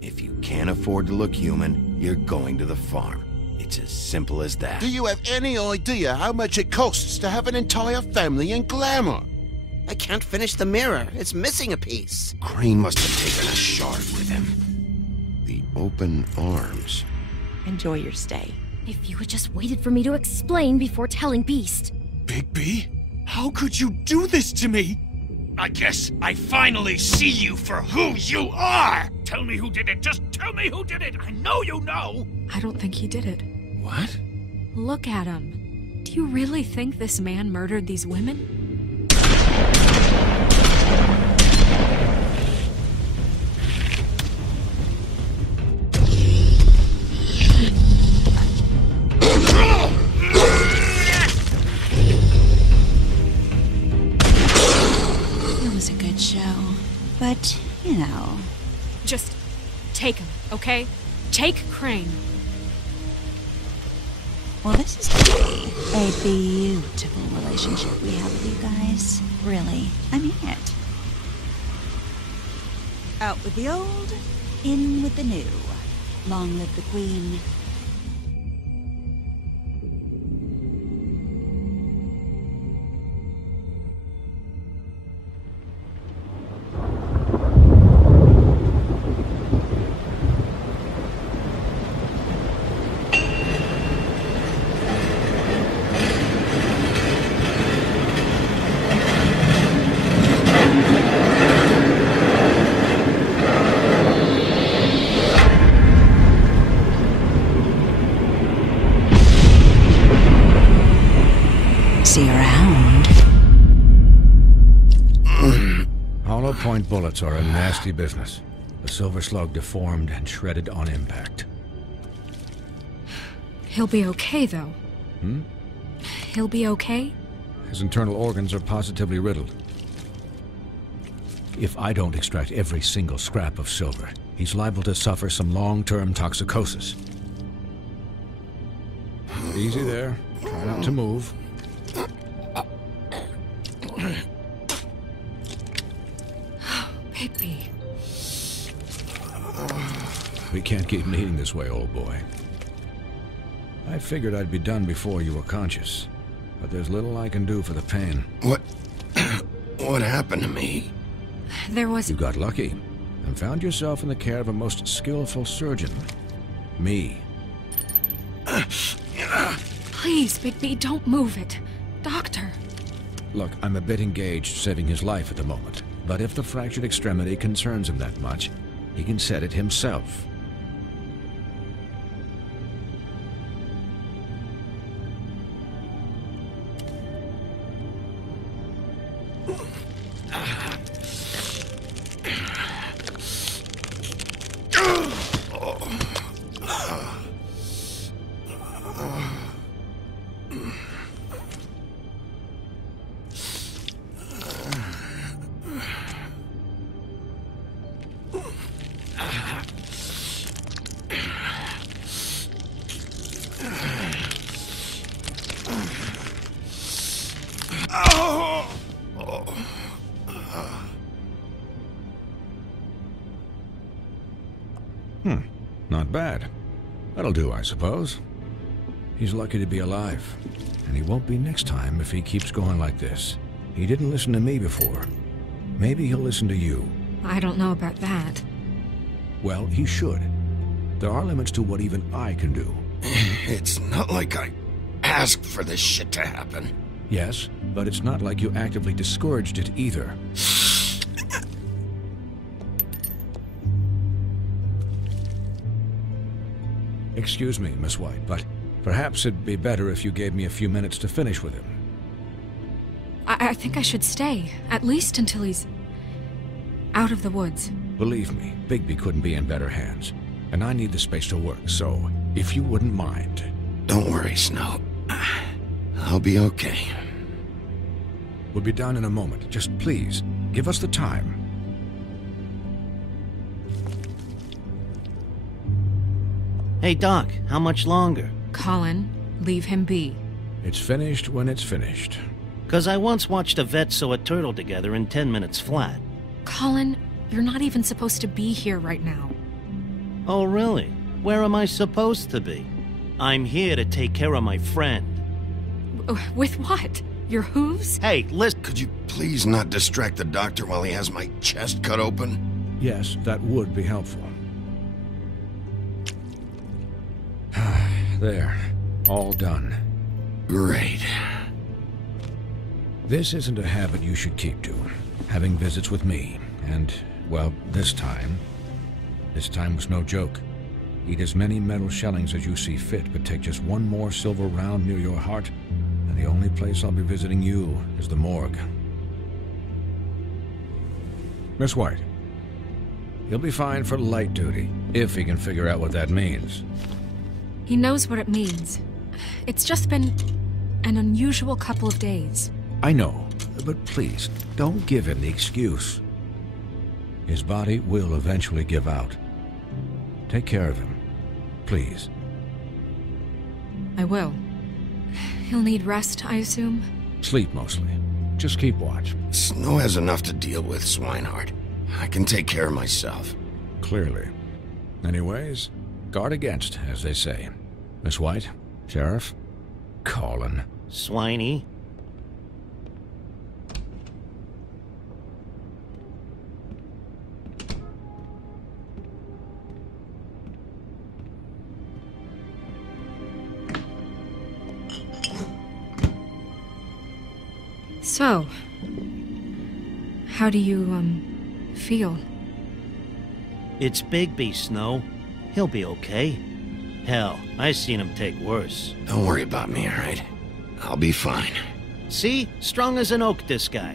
If you can't afford to look human, you're going to the farm. It's as simple as that. Do you have any idea how much it costs to have an entire family in glamour? I can't finish the mirror. It's missing a piece. Crane must have taken a shard with him. The open arms. Enjoy your stay. If you had just waited for me to explain before telling Beast. Bigby, how could you do this to me? I guess I finally see you for who you are! Tell me who did it! Just tell me who did it! I know you know! I don't think he did it. What? Look at him. Do you really think this man murdered these women? It was a good show, but, you know... Just take him, okay? Take Crane. Well, this is gonna be a beautiful relationship we have with you guys. Really, I mean it. Out with the old, in with the new. Long live the Queen. See you around. Hollow point bullets are a nasty business. The silver slug deformed and shredded on impact. He'll be okay, though. He'll be okay? His internal organs are positively riddled. If I don't extract every single scrap of silver, he's liable to suffer some long-term toxicosis. Easy there. Try not to move. Bigby. We can't keep meeting this way, old boy. I figured I'd be done before you were conscious, but there's little I can do for the pain. What happened to me? There was... You got lucky and found yourself in the care of a most skillful surgeon. Me. Please, Bigby, don't move it. Doctor. Look, I'm a bit engaged saving his life at the moment, but if the fractured extremity concerns him that much, he can set it himself. Not bad. That'll do, I suppose. He's lucky to be alive, and he won't be next time if he keeps going like this. He didn't listen to me before. Maybe he'll listen to you. I don't know about that. Well, he should. There are limits to what even I can do. It's not like I asked for this shit to happen. Yes, but it's not like you actively discouraged it either. Excuse me, Miss White, but perhaps it'd be better if you gave me a few minutes to finish with him. I think I should stay, at least until he's out of the woods. Believe me, Bigby couldn't be in better hands, and I need the space to work, so if you wouldn't mind. Don't worry, Snow. I'll be okay. We'll be down in a moment. Just please, give us the time. Hey, Doc, how much longer? Colin, leave him be. It's finished when it's finished. 'Cause I once watched a vet sew a turtle together in 10 minutes flat. Colin, you're not even supposed to be here right now. Oh, really? Where am I supposed to be? I'm here to take care of my friend. With what? Your hooves? Hey, listen. Could you please not distract the doctor while he has my chest cut open? Yes, that would be helpful. There. All done. Great. This isn't a habit you should keep to. Having visits with me. And, well, this time was no joke. Eat as many metal shellings as you see fit, but take just one more silver round near your heart, and the only place I'll be visiting you is the morgue. Miss White, he'll be fine for light duty, if he can figure out what that means. He knows what it means. It's just been an unusual couple of days. I know, but please, don't give him the excuse. His body will eventually give out. Take care of him, please. I will. He'll need rest, I assume? Sleep mostly. Just keep watch. Snow has enough to deal with, Swinehart. I can take care of myself. Clearly. Anyways, guard against, as they say. Miss White, Sheriff, Colin. Swiney. So, how do you, feel? It's Bigby, Snow. He'll be okay. Hell, I seen him take worse. Don't worry about me, all right? I'll be fine. See? Strong as an oak, this guy.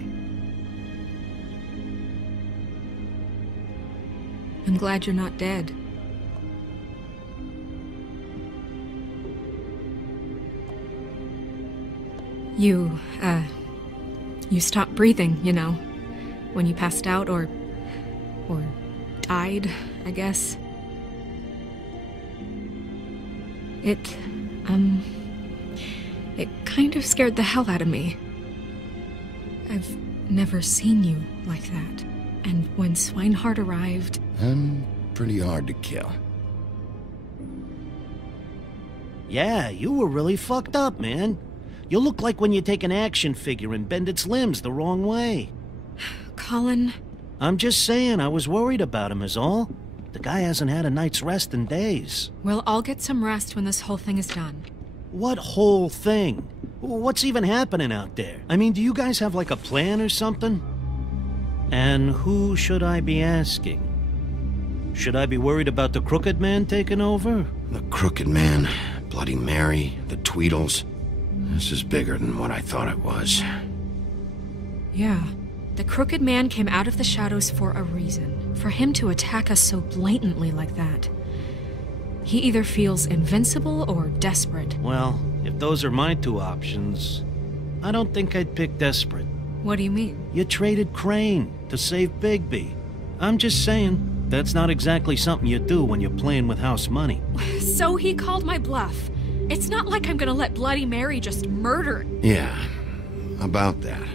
I'm glad you're not dead. You stopped breathing, you know, when you passed out or died, I guess. It kind of scared the hell out of me. I've never seen you like that. And when Swinehart arrived... I'm pretty hard to kill. Yeah, you were really fucked up, man. You look like when you take an action figure and bend its limbs the wrong way. Colin... I'm just saying, I was worried about him is all. The guy hasn't had a night's rest in days. Well, I'll get some rest when this whole thing is done. What whole thing? What's even happening out there? I mean, do you guys have like a plan or something? And who should I be asking? Should I be worried about the Crooked Man taking over? The Crooked Man, Bloody Mary, the Tweedles. This is bigger than what I thought it was. Yeah. The Crooked Man came out of the shadows for a reason. For him to attack us so blatantly like that. He either feels invincible or desperate. Well, if those are my two options, I don't think I'd pick desperate. What do you mean? You traded Crane to save Bigby. I'm just saying, that's not exactly something you do when you're playing with house money. So he called my bluff. It's not like I'm gonna let Bloody Mary just murder... Yeah, about that.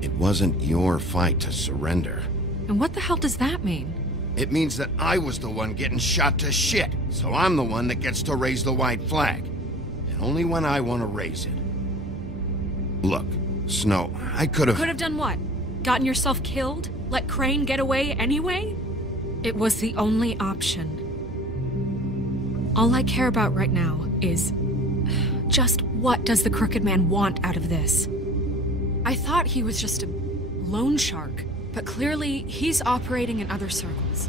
It wasn't your fight to surrender. And what the hell does that mean? It means that I was the one getting shot to shit, so I'm the one that gets to raise the white flag. And only when I want to raise it. Look, Snow, I could have... Could have done what? Gotten yourself killed? Let Crane get away anyway? It was the only option. All I care about right now is... just what does the Crooked Man want out of this? I thought he was just a loan shark, but clearly he's operating in other circles.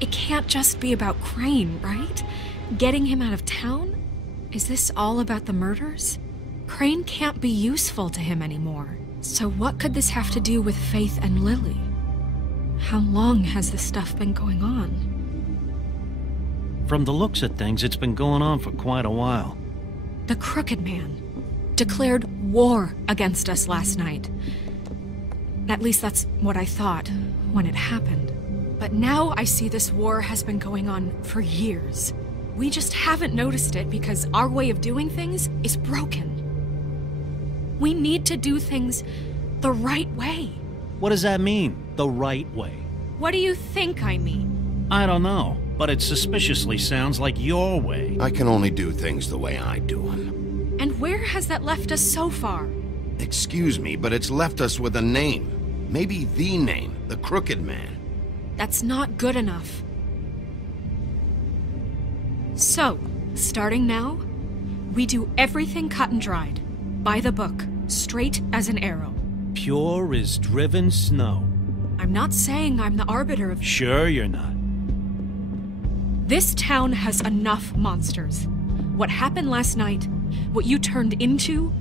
It can't just be about Crane, right? Getting him out of town? Is this all about the murders? Crane can't be useful to him anymore. So what could this have to do with Faith and Lily? How long has this stuff been going on? From the looks of things, it's been going on for quite a while. The Crooked Man declared war against us last night. At least that's what I thought when it happened. But now I see this war has been going on for years. We just haven't noticed it because our way of doing things is broken. We need to do things the right way. What does that mean, the right way? What do you think I mean? I don't know. but it suspiciously sounds like your way. I can only do things the way I do them. And where has that left us so far? Excuse me, but it's left us with a name. Maybe the name, the Crooked Man. That's not good enough. So, starting now, we do everything cut and dried. By the book, straight as an arrow. Pure as driven snow. I'm not saying I'm the arbiter of... Sure you're not. This town has enough monsters. What happened last night, what you turned into,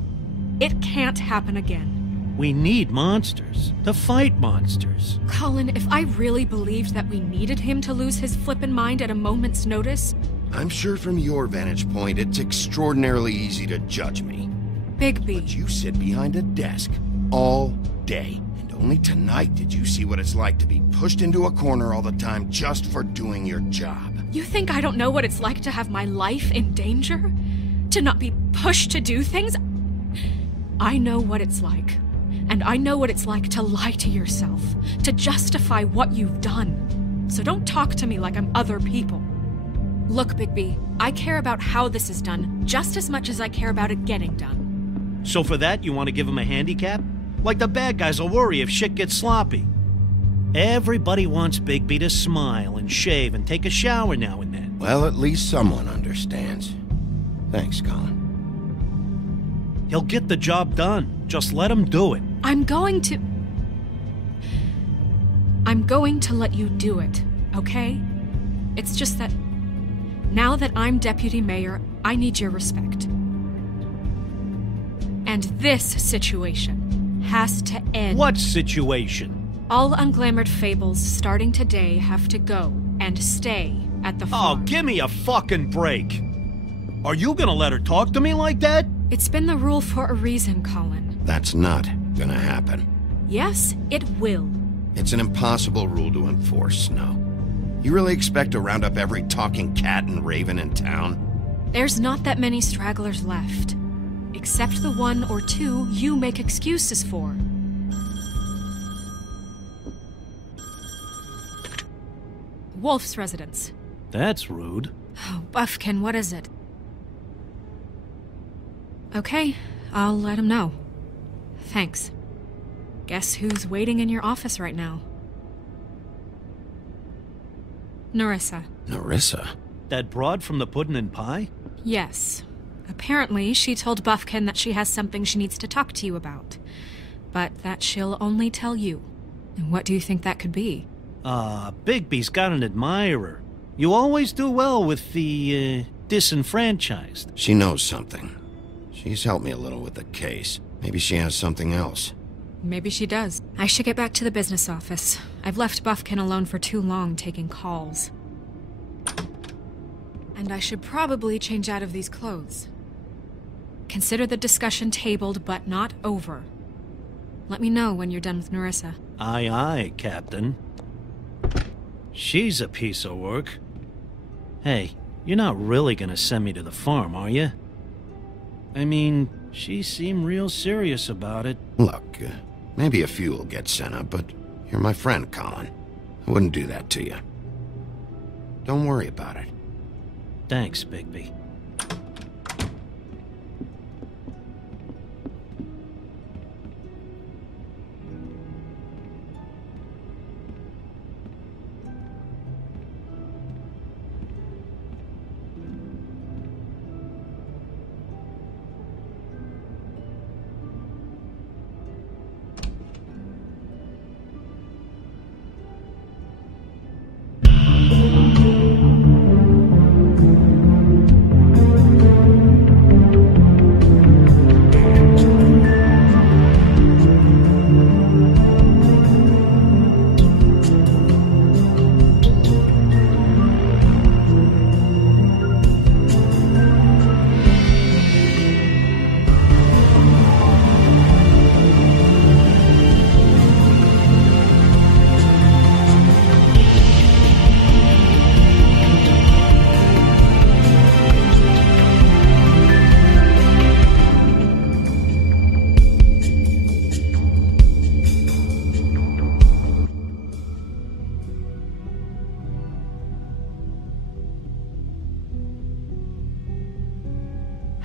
it can't happen again. We need monsters. To fight monsters. Colin, if I really believed that we needed him to lose his flippin' mind at a moment's notice... I'm sure from your vantage point, it's extraordinarily easy to judge me. Bigby. But you sit behind a desk all day. And only tonight did you see what it's like to be pushed into a corner all the time just for doing your job. You think I don't know what it's like to have my life in danger? To not be pushed to do things? I know what it's like. And I know what it's like to lie to yourself, to justify what you've done. So don't talk to me like I'm other people. Look, Bigby, I care about how this is done just as much as I care about it getting done. So for that, you want to give him a handicap? Like the bad guys will worry if shit gets sloppy. Everybody wants Bigby to smile and shave and take a shower now and then. Well, at least someone understands. Thanks, Colin. He'll get the job done. Just let him do it. I'm going to let you do it, okay? It's just that now that I'm deputy mayor, I need your respect. And this situation has to end. What situation? All unglamored fables starting today have to go and stay at the farm. Oh, give me a fucking break. Are you gonna let her talk to me like that? It's been the rule for a reason, Colin. That's not gonna happen. Yes, it will. It's an impossible rule to enforce, Snow. You really expect to round up every talking cat and raven in town? There's not that many stragglers left. Except the one or two you make excuses for. Wolf's residence. That's rude. Oh, Buffkin, what is it? Okay, I'll let him know. Thanks. Guess who's waiting in your office right now? Nerissa. Nerissa? That broad from the Puddin' and Pie? Yes. Apparently, she told Buffkin that she has something she needs to talk to you about. But that she'll only tell you. And what do you think that could be? Bigby's got an admirer. You always do well with the, disenfranchised. She knows something. She's helped me a little with the case. Maybe she has something else. Maybe she does. I should get back to the business office. I've left Buffkin alone for too long taking calls. And I should probably change out of these clothes. Consider the discussion tabled, but not over. Let me know when you're done with Nerissa. Aye, aye, Captain. She's a piece of work. Hey, you're not really gonna send me to the farm, are you? I mean, she seemed real serious about it. Look, maybe a few will get sent up, but you're my friend, Colin. I wouldn't do that to you. Don't worry about it. Thanks, Bigby.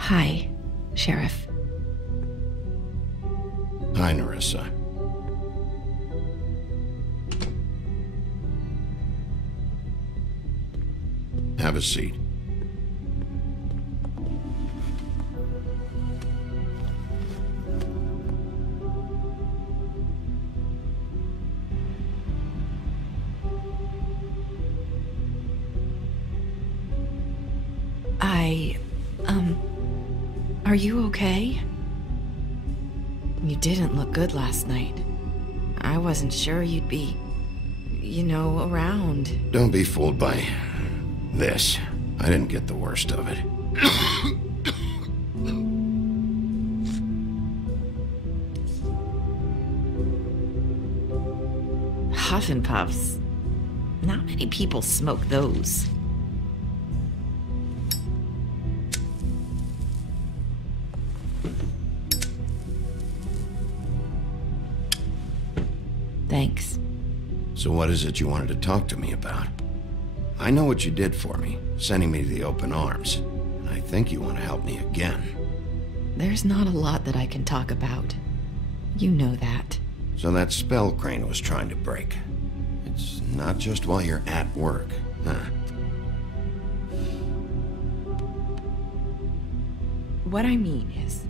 Hi, Sheriff. Hi, Nerissa. Have a seat. Are you okay? You didn't look good last night. I wasn't sure you'd be, around. Don't be fooled by this. I didn't get the worst of it. Huff and puffs. Not many people smoke those. Thanks. So what is it you wanted to talk to me about? I know what you did for me, sending me to the open arms. And I think you want to help me again. There's not a lot that I can talk about. You know that. So that spell Crane was trying to break. It's not just while you're at work, huh? What I mean is,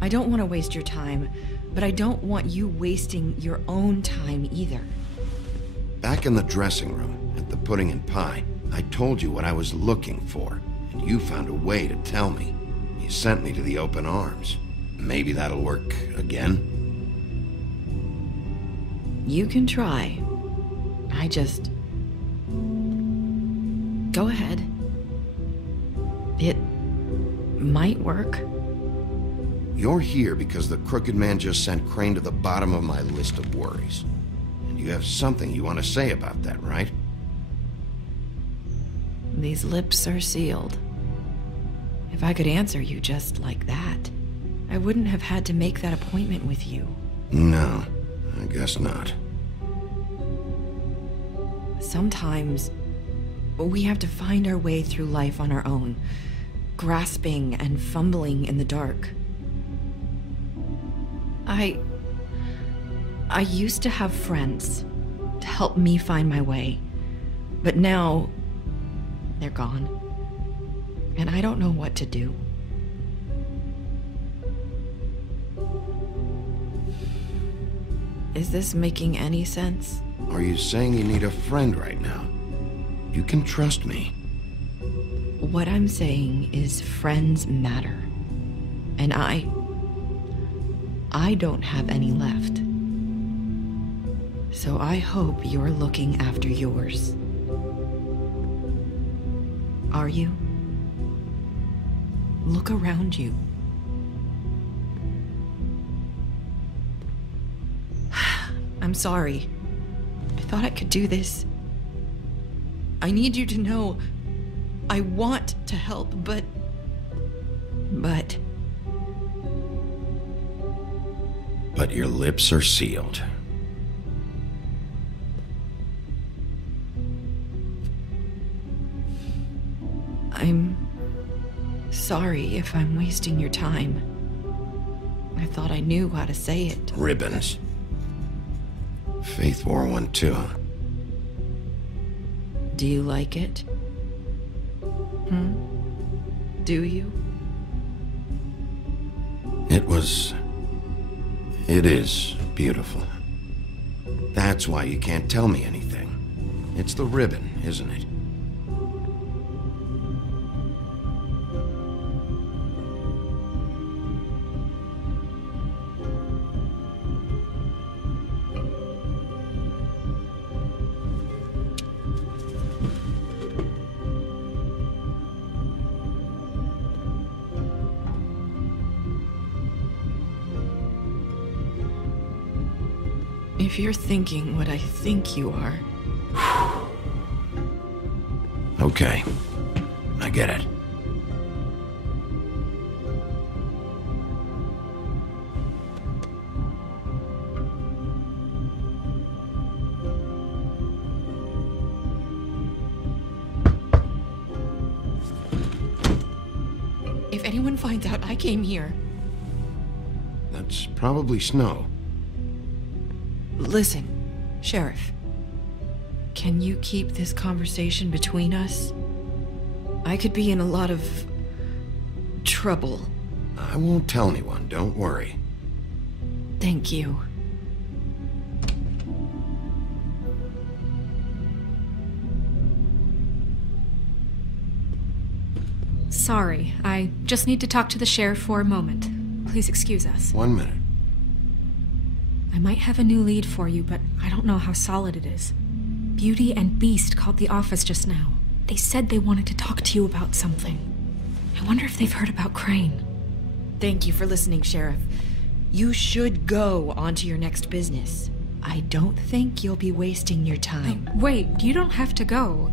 I don't want to waste your time, but I don't want you wasting your own time either. Back in the dressing room, at the pudding and pie, I told you what I was looking for, and you found a way to tell me. You sent me to the open arms. Maybe that'll work again? You can try. I just... Go ahead. It might work. You're here because the Crooked Man just sent Crane to the bottom of my list of worries. And you have something you want to say about that, right? These lips are sealed. If I could answer you just like that, I wouldn't have had to make that appointment with you. No, I guess not. Sometimes we have to find our way through life on our own, grasping and fumbling in the dark. I used to have friends to help me find my way, but now they're gone, and I don't know what to do. Is this making any sense? Are you saying you need a friend right now? You can trust me. What I'm saying is friends matter, and I don't have any left. So I hope you're looking after yours. Are you? Look around you. I'm sorry. I thought I could do this. I need you to know I want to help, but... But your lips are sealed. I'm sorry if I'm wasting your time. I thought I knew how to say it. Ribbons. Faith wore one too. Do you like it? Do you? It is beautiful. That's why you can't tell me anything. It's the ribbon, isn't it? If you're thinking what I think you are... Okay. I get it. If anyone finds out I came here? That's probably Snow. Listen, Sheriff. Can you keep this conversation between us? I could be in a lot of trouble. I won't tell anyone, don't worry. Thank you. Sorry, I just need to talk to the sheriff for a moment. Please excuse us. 1 minute. I might have a new lead for you, but I don't know how solid it is. Beauty and Beast called the office just now. They said they wanted to talk to you about something. I wonder if they've heard about Crane. Thank you for listening, Sheriff. You should go on to your next business. I don't think you'll be wasting your time. Wait, you don't have to go.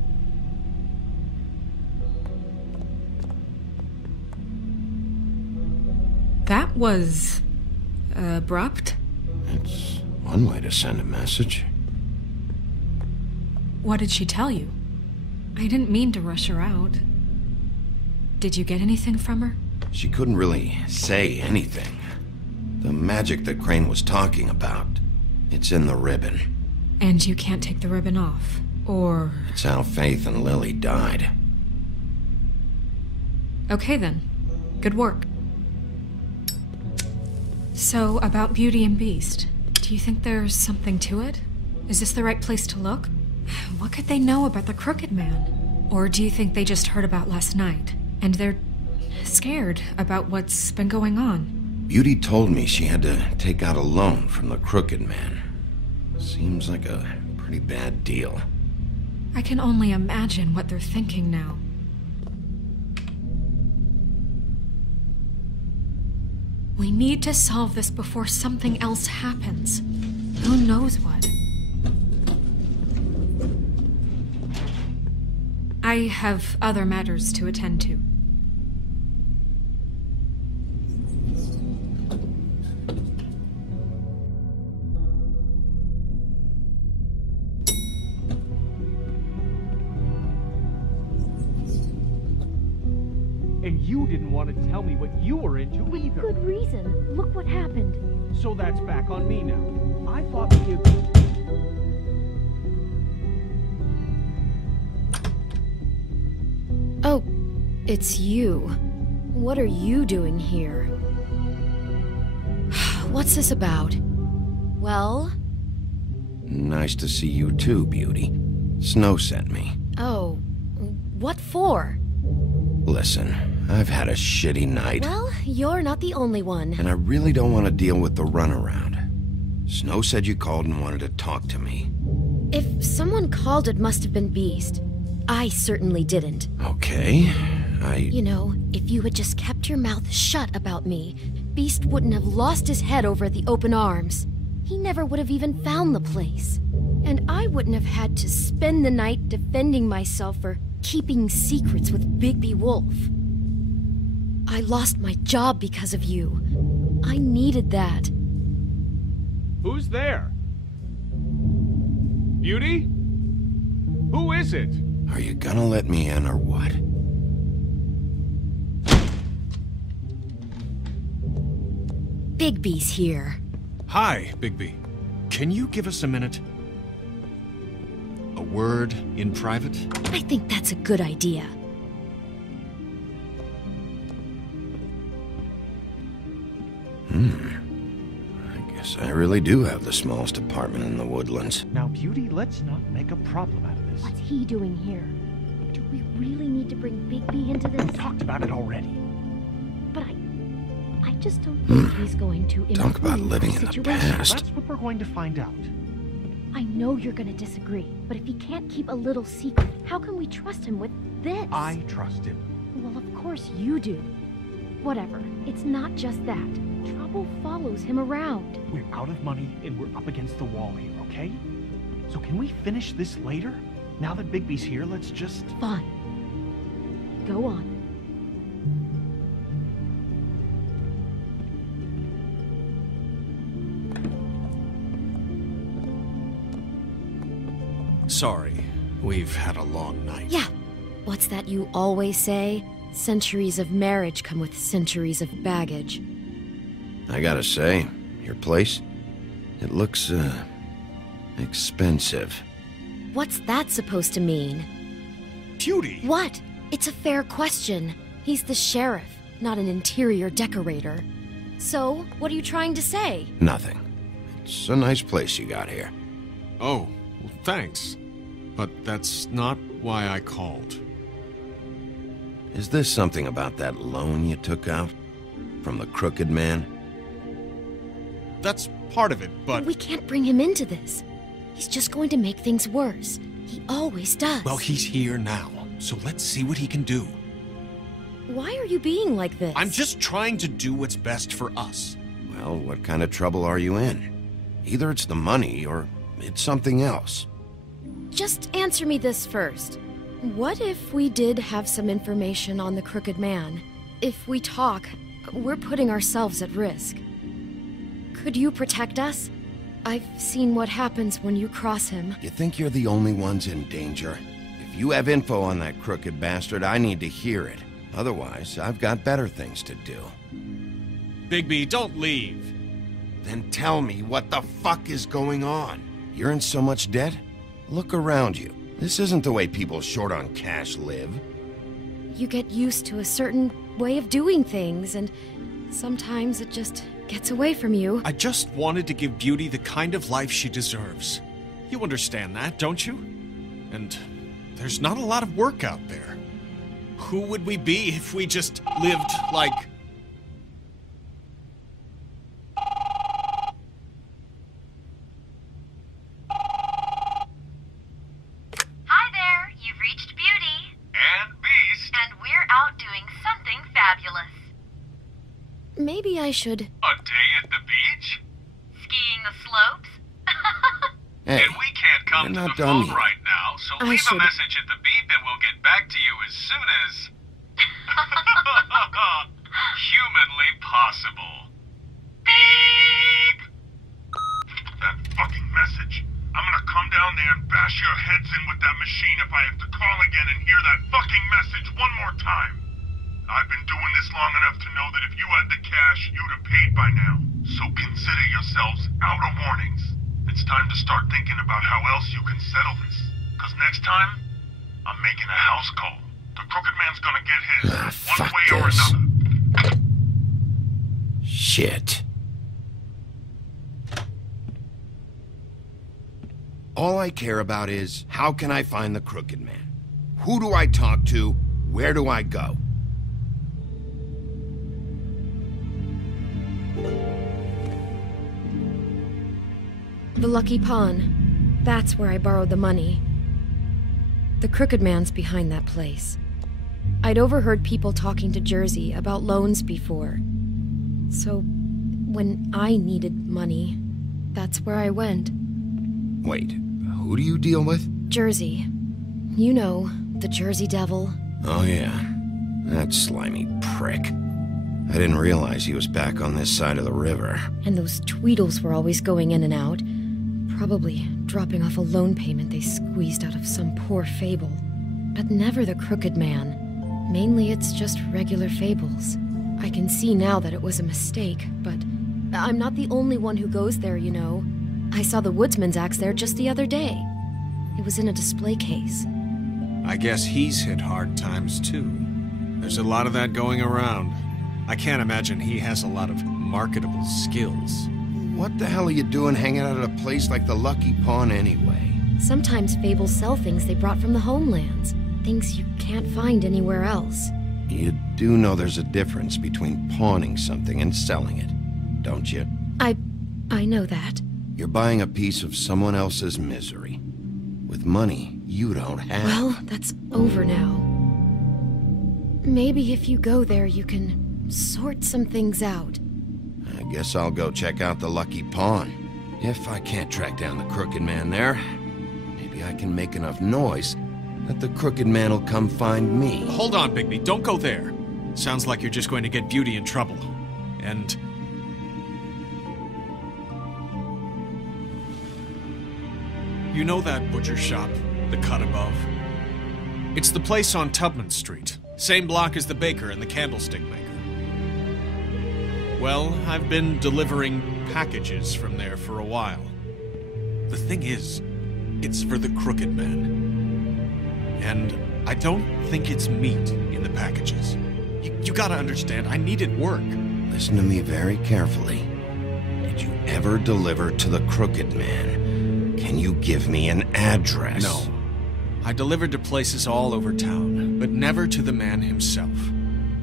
That was abrupt. It's one way to send a message. What did she tell you? I didn't mean to rush her out. Did you get anything from her? She couldn't really say anything. The magic that Crane was talking about, it's in the ribbon. And you can't take the ribbon off, or... It's how Faith and Lily died. Okay then. Good work. So, about Beauty and Beast, do you think there's something to it? Is this the right place to look? What could they know about the Crooked Man? Or do you think they just heard about last night, and they're scared about what's been going on? Beauty told me she had to take out a loan from the Crooked Man. Seems like a pretty bad deal. I can only imagine what they're thinking now. We need to solve this before something else happens. Who knows what? I have other matters to attend to. And you didn't want to tell me what you were into either. Good reason. Look what happened. So that's back on me now. I thought you... Oh, it's you. What are you doing here? What's this about? Well? Nice to see you too, Beauty. Snow sent me. Oh, what for? Listen, I've had a shitty night. Well, you're not the only one. And I really don't want to deal with the runaround. Snow said you called and wanted to talk to me. If someone called, it must have been Beast. I certainly didn't. Okay, You know, if you had just kept your mouth shut about me, Beast wouldn't have lost his head over at the open arms. He never would have even found the place. And I wouldn't have had to spend the night defending myself for keeping secrets with Bigby Wolf. I lost my job because of you. I needed that. Who's there? Beauty? Who is it? Are you gonna let me in or what? Bigby's here. Hi, Bigby. Can you give us a minute? A word in private? I think that's a good idea. I guess I really do have the smallest apartment in the Woodlands. Now, Beauty, let's not make a problem out of this. What's he doing here? Do we really need to bring Bigby into this? We talked about it already. But I just don't think he's going to Talk about improve living the in the situation. past. That's what we're going to find out. I know you're gonna disagree, but if he can't keep a little secret, how can we trust him with this? I trust him. Well, of course you do. Whatever, it's not just that. Trouble follows him around. We're out of money and we're up against the wall here, okay? So can we finish this later? Now that Bigby's here, let's just... Fine. Go on. Sorry, we've had a long night. Yeah. What's that you always say? Centuries of marriage come with centuries of baggage. I gotta say, your place, it looks, expensive. What's that supposed to mean? Beauty! What? It's a fair question. He's the sheriff, not an interior decorator. So, what are you trying to say? Nothing. It's a nice place you got here. Oh, well, thanks. But that's not why I called. Is this something about that loan you took out? From the crooked man? That's part of it, but... We can't bring him into this. He's just going to make things worse. He always does. Well, he's here now, so let's see what he can do. Why are you being like this? I'm just trying to do what's best for us. Well, what kind of trouble are you in? Either it's the money, or it's something else. Just answer me this first. What if we did have some information on the crooked man? If we talk, we're putting ourselves at risk. Could you protect us? I've seen what happens when you cross him. You think you're the only ones in danger? If you have info on that crooked bastard, I need to hear it. Otherwise, I've got better things to do. Bigby, don't leave. Then tell me what the fuck is going on? You're in so much debt? Look around you. This isn't the way people short on cash live. You get used to a certain way of doing things, and sometimes it just gets away from you. I just wanted to give Beauty the kind of life she deserves. You understand that, don't you? And there's not a lot of work out there. Who would we be if we just lived like... Hi there, you've reached Beauty. And Beast. And we're out doing something fabulous. Maybe I should... A day at the beach? Skiing the slopes? Hey, And we can't come you're to not the done phone yet. right now, so I leave should- a message at the beep and we'll get back to you as soon as... humanly possible. Beep! That fucking message. I'm gonna come down there and bash your heads in with that machine if I have to call again and hear that fucking message one more time. I've been doing this long enough to know that if you had the cash, you'd have paid by now. So consider yourselves out of warnings. It's time to start thinking about how else you can settle this. Because next time, I'm making a house call. The crooked man's gonna get his, one fuck way or this. another. Shit. All I care about is, how can I find the crooked man? Who do I talk to? Where do I go? The Lucky Pawn. That's where I borrowed the money. The crooked man's behind that place. I'd overheard people talking to Jersey about loans before. So, when I needed money, that's where I went. Wait, who do you deal with? Jersey. You know, the Jersey Devil. Oh yeah, that slimy prick. I didn't realize he was back on this side of the river. And those Tweedles were always going in and out. Probably dropping off a loan payment they squeezed out of some poor fable. But never the crooked man. Mainly it's just regular fables. I can see now that it was a mistake, but I'm not the only one who goes there, you know. I saw the woodsman's axe there just the other day. It was in a display case. I guess he's hit hard times too. There's a lot of that going around. I can't imagine he has a lot of marketable skills. What the hell are you doing hanging out at a place like the Lucky Pawn anyway? Sometimes fables sell things they brought from the homelands. Things you can't find anywhere else. You do know there's a difference between pawning something and selling it, don't you? I know that. You're buying a piece of someone else's misery. With money you don't have. Well, that's over now. Maybe if you go there, you can sort some things out. I guess I'll go check out the Lucky Pawn. If I can't track down the crooked man there, maybe I can make enough noise that the crooked man will come find me. Hold on, Bigby, don't go there. Sounds like you're just going to get Beauty in trouble. And... you know that butcher shop, the cut above? It's the place on Tubman Street. Same block as the baker and the candlestick maker. Well, I've been delivering packages from there for a while. The thing is, it's for the Crooked Man. And I don't think it's meat in the packages. You gotta understand, I needed work. Listen to me very carefully. Did you ever deliver to the Crooked Man? Can you give me an address? No. I delivered to places all over town, but never to the man himself.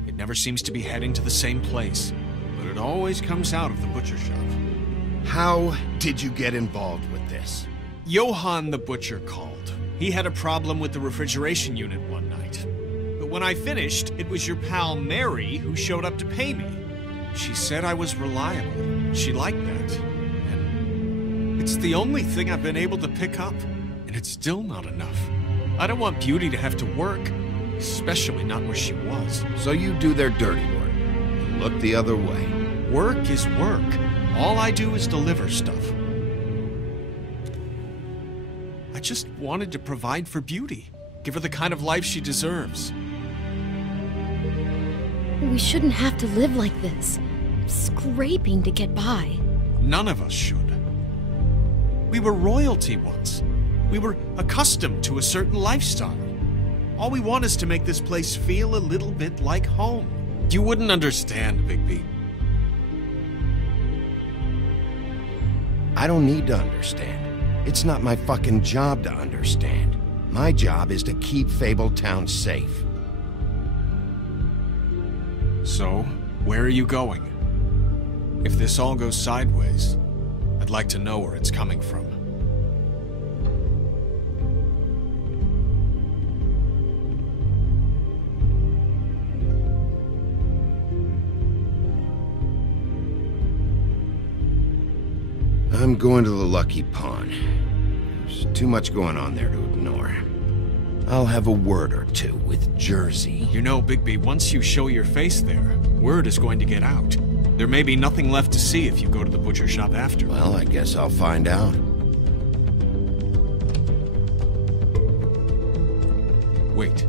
It never seems to be heading to the same place, but it always comes out of the butcher shop. How did you get involved with this? Johann the butcher called. He had a problem with the refrigeration unit one night. But when I finished, it was your pal Mary who showed up to pay me. She said I was reliable. She liked that. And it's the only thing I've been able to pick up, and it's still not enough. I don't want Beauty to have to work, especially not where she was. So you do their dirty work and look the other way. Work is work. All I do is deliver stuff. I just wanted to provide for Beauty. Give her the kind of life she deserves. We shouldn't have to live like this, scraping to get by. None of us should. We were royalty once. We were accustomed to a certain lifestyle. All we want is to make this place feel a little bit like home. You wouldn't understand, Bigby. I don't need to understand. It's not my fucking job to understand. My job is to keep Fabletown safe. So, where are you going? If this all goes sideways, I'd like to know where it's coming from. I'm going to the Lucky Pawn. There's too much going on there to ignore. I'll have a word or two with Jersey. You know, Bigby, once you show your face there, word is going to get out. There may be nothing left to see if you go to the butcher shop after. Well, I guess I'll find out. Wait.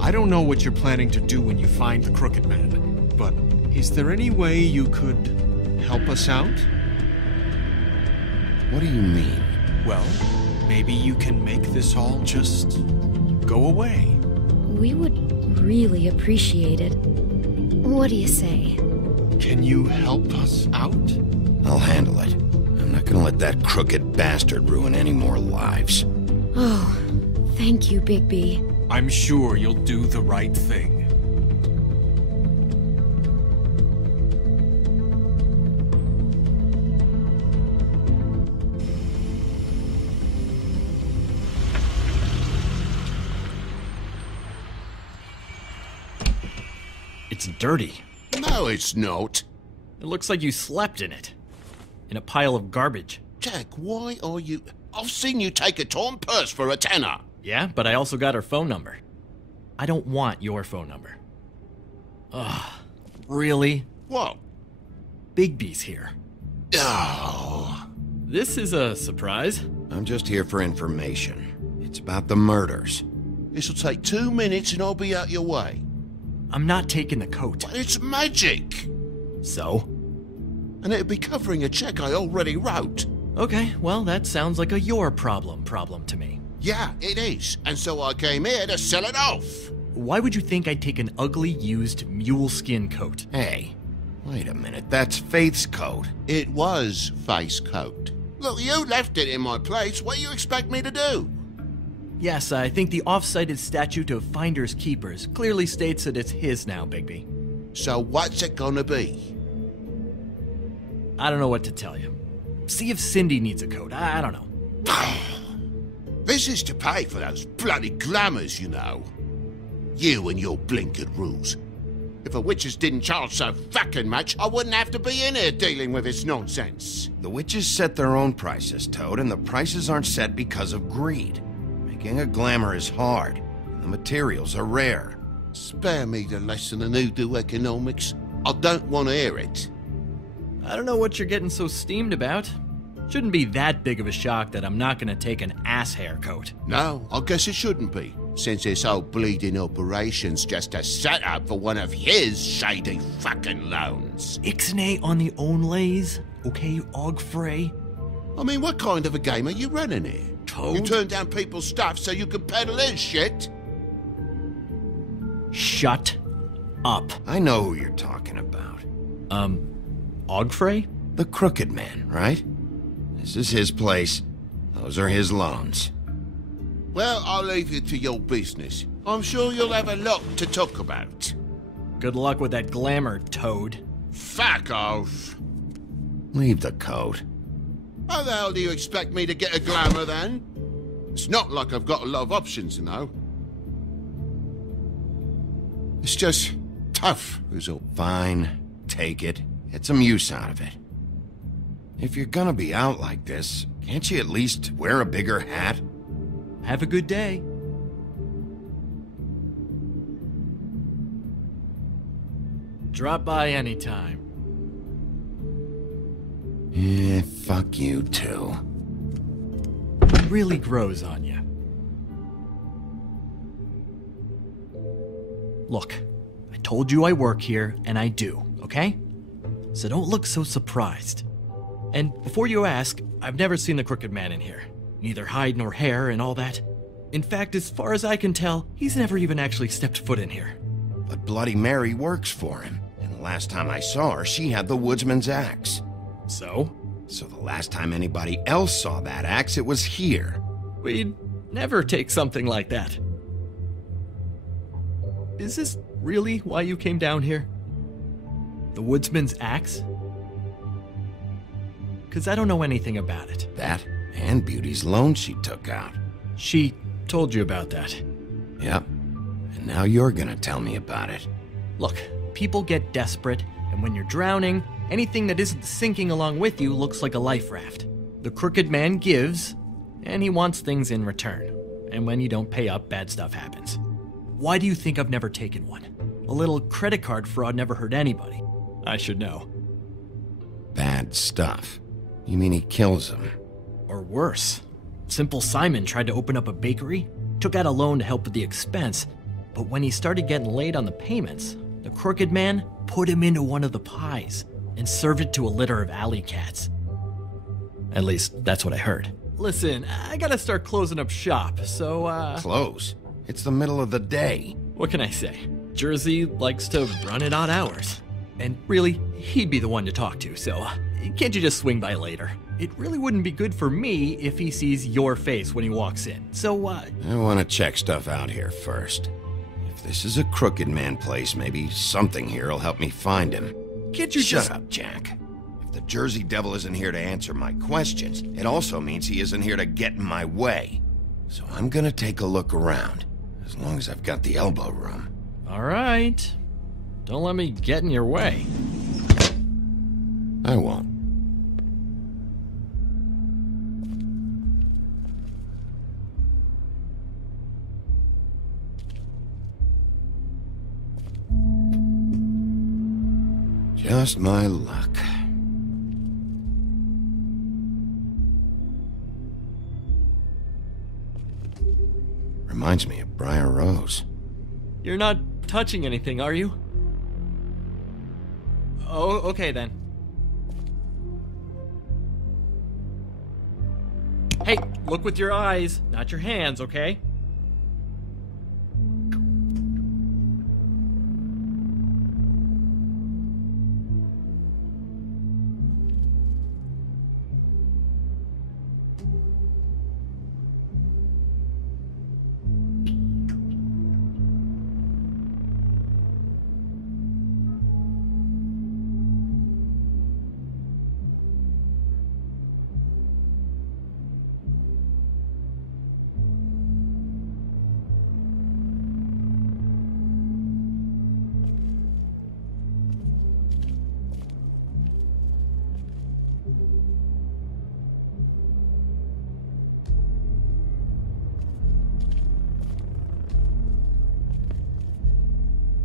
I don't know what you're planning to do when you find the Crooked Man, but is there any way you could help us out? What do you mean? Well, maybe you can make this all just go away. We would really appreciate it. What do you say? Can you help us out? I'll handle it. I'm not gonna let that crooked bastard ruin any more lives. Oh, thank you, Bigby. I'm sure you'll do the right thing. It's dirty. No, it's not. It looks like you slept in it. In a pile of garbage. Jack, why are you... I've seen you take a torn purse for a tenner. Yeah, but I also got her phone number. I don't want your phone number. Ugh. Really? What? Bigby's here. Oh. This is a surprise. I'm just here for information. It's about the murders. This'll take 2 minutes and I'll be out your way. I'm not taking the coat. But it's magic. So? And it'll be covering a check I already wrote. Okay, well, that sounds like a your problem to me. Yeah, it is. And so I came here to sell it off. Why would you think I'd take an ugly, used mule skin coat? Hey, wait a minute. That's Faith's coat. It was Faith's coat. Look, you left it in my place. What do you expect me to do? Yes, I think the off-cited statute of Finders Keepers clearly states that it's his now, Bigby. So what's it gonna be? I don't know what to tell you. See if Cindy needs a coat. I don't know. This is to pay for those bloody glamours, you know. You and your blinkered rules. If the witches didn't charge so fucking much, I wouldn't have to be in here dealing with this nonsense. The witches set their own prices, Toad, and the prices aren't set because of greed. Making a glamour is hard, and the materials are rare. Spare me the lesson in hoodoo economics. I don't want to hear it. I don't know what you're getting so steamed about. Shouldn't be that big of a shock that I'm not gonna take an ass haircut. No, I guess it shouldn't be, since this whole bleeding operation's just a setup for one of his shady fucking loans. Ixnay on the onlays, okay, Ogfrey? I mean, what kind of a game are you running here? Toad? You turn down people's stuff so you can peddle his shit? Shut up. I know who you're talking about. Ogfrey? The Crooked Man, right? This is his place. Those are his loans. Well, I'll leave you to your business. I'm sure you'll have a lot to talk about. Good luck with that glamour, Toad. Fuck off. Leave the coat. How the hell do you expect me to get a glamour then? It's not like I've got a lot of options, you know. It's just tough, is all. Fine. Take it. Get some use out of it. If you're gonna be out like this, can't you at least wear a bigger hat? Have a good day. Drop by anytime. Eh, fuck you too. Really grows on you. Look, I told you I work here, and I do, okay? So don't look so surprised. And before you ask, I've never seen the Crooked Man in here. Neither hide nor hair and all that. In fact, as far as I can tell, he's never even actually stepped foot in here. But Bloody Mary works for him, and the last time I saw her, she had the woodsman's axe. So? So the last time anybody else saw that axe, it was here. We'd never take something like that. Is this really why you came down here? The woodsman's axe? 'Cause I don't know anything about it. That and Beauty's loan she took out. She told you about that. Yep. And now you're gonna tell me about it. Look, people get desperate, and when you're drowning, anything that isn't sinking along with you looks like a life raft. The Crooked Man gives, and he wants things in return. And when you don't pay up, bad stuff happens. Why do you think I've never taken one? A little credit card fraud never hurt anybody. I should know. Bad stuff. You mean he kills them? Or worse. Simple Simon tried to open up a bakery, took out a loan to help with the expense, but when he started getting late on the payments, the Crooked Man put him into one of the pies and served it to a litter of alley cats. At least, that's what I heard. Listen, I gotta start closing up shop, so, Close? It's the middle of the day. What can I say? Jersey likes to run at odd hours. And really, he'd be the one to talk to, so can't you just swing by later? It really wouldn't be good for me if he sees your face when he walks in, so, I want to check stuff out here first. If this is a Crooked Man place, maybe something here will help me find him. Can't you Shut up, Jack. If the Jersey Devil isn't here to answer my questions, it also means he isn't here to get in my way. So I'm gonna take a look around, as long as I've got the elbow room. All right. Don't let me get in your way. I won't. Just my luck. Reminds me of Briar Rose. You're not touching anything, are you? Oh, okay then. Hey, look with your eyes, not your hands, okay?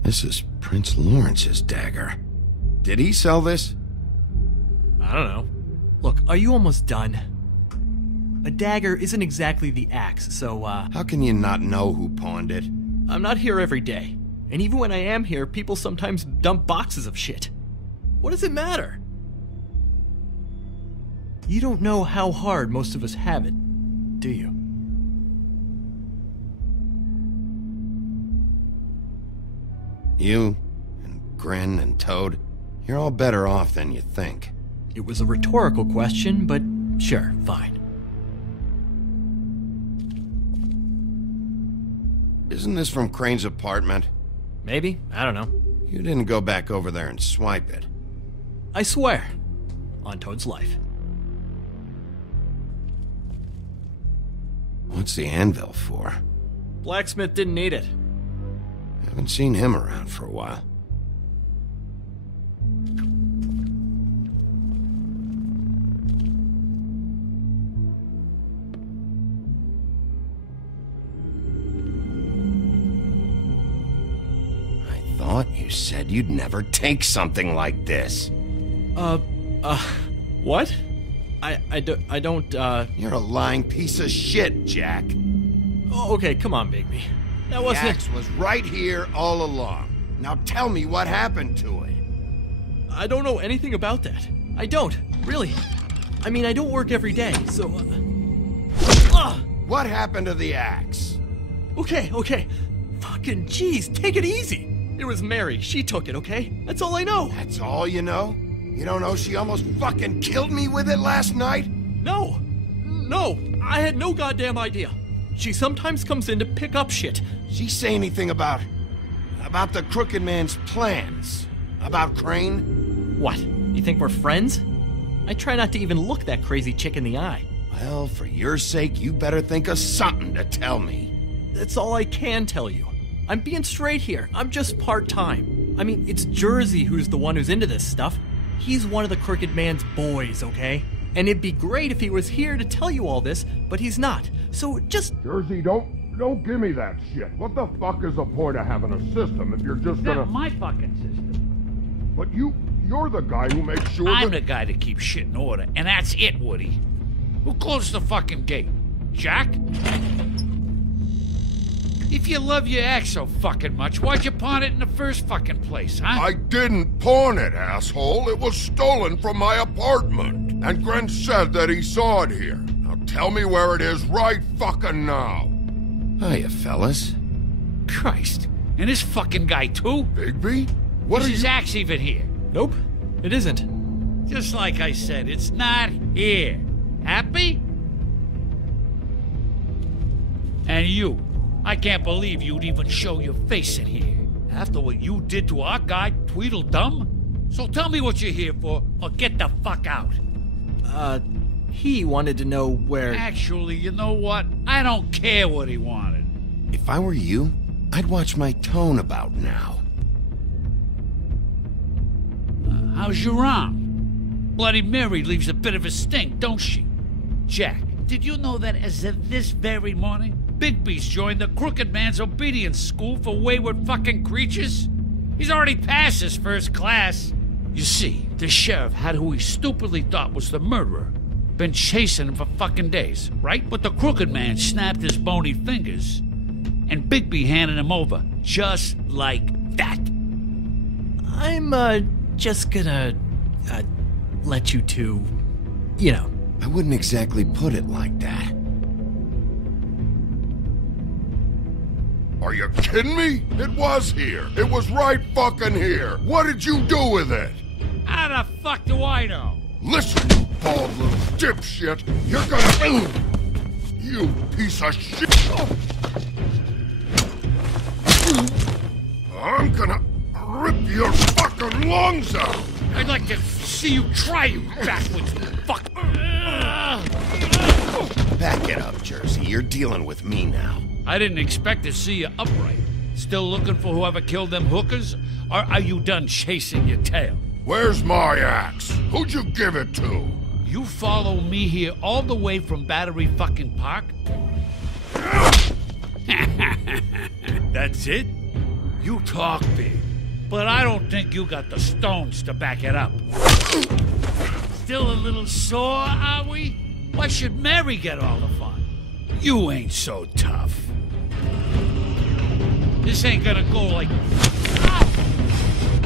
This is Prince Lawrence's dagger. Did he sell this? I don't know. Look, are you almost done? A dagger isn't exactly the axe, so, How can you not know who pawned it? I'm not here every day. And even when I am here, people sometimes dump boxes of shit. What does it matter? You don't know how hard most of us have it, do you? You, and Grin, and Toad, you're all better off than you think. It was a rhetorical question, but sure, fine. Isn't this from Crane's apartment? Maybe, I don't know. You didn't go back over there and swipe it. I swear, on Toad's life. What's the anvil for? Blacksmith didn't need it. Haven't seen him around for a while. I thought you said you'd never take something like this. What? I don't, You're a lying piece of shit, Jack. Oh, okay, come on, Bigby. That wasn't... The axe was right here all along. Now tell me what happened to it. I don't know anything about that. I don't, really. I mean, I don't work every day, so... What happened to the axe? Okay. Fucking jeez, take it easy. It was Mary. She took it, okay? That's all I know. That's all you know? You don't know she almost fucking killed me with it last night? No, I had no goddamn idea. She sometimes comes in to pick up shit. She say anything about the Crooked Man's plans? About Crane? What, you think we're friends? I try not to even look that crazy chick in the eye. Well, for your sake, you better think of something to tell me. That's all I can tell you. I'm being straight here. I'm just part-time. I mean, it's Jersey who's the one who's into this stuff. He's one of the Crooked Man's boys, okay? And it'd be great if he was here to tell you all this, but he's not. So just... Jersey, don't give me that shit. What the fuck is the point of having a system if you're just gonna... That's my fucking system. But you're the guy who makes sure I'm the guy that keeps shit in order, and that's it, Woody. Who closed the fucking gate? Jack? If you love your axe so fucking much, why'd you pawn it in the first fucking place, huh? I didn't pawn it, asshole. It was stolen from my apartment. And Gren said that he saw it here. Now tell me where it is right fucking now. Hiya, fellas. Christ. And this fucking guy, too? Bigby? What is are his you... axe even here? Nope, it isn't. Just like I said, it's not here. Happy? And you. I can't believe you'd even show your face in here. After what you did to our guy, Tweedledum? So tell me what you're here for, or get the fuck out. He wanted to know where... Actually, you know what? I don't care what he wanted. If I were you, I'd watch my tone about now. How's your arm? Bloody Mary leaves a bit of a stink, don't she? Jack, did you know that as of this very morning, Bigby's joined the Crooked Man's obedience school for wayward fucking creatures? He's already passed his first class. You see, the sheriff had who he stupidly thought was the murderer. Been chasing him for fucking days, right? But the Crooked Man snapped his bony fingers, and Bigby handed him over, just like that. I'm, just gonna, let you two, you know. I wouldn't exactly put it like that. Are you kidding me? It was here. It was right fucking here. What did you do with it? How the fuck do I know? Listen, you bald little dipshit. You're gonna... You piece of shit. I'm gonna rip your fucking lungs out. I'd like to see you try, you backwards fuck. Back it up, Jersey. You're dealing with me now. I didn't expect to see you upright. Still looking for whoever killed them hookers? Or are you done chasing your tail? Where's my axe? Who'd you give it to? You follow me here all the way from Battery fucking Park? That's it? You talk big, but I don't think you got the stones to back it up. still a little sore, are we? Why should Mary get all the fun? You ain't so tough. This ain't gonna go like... Ah!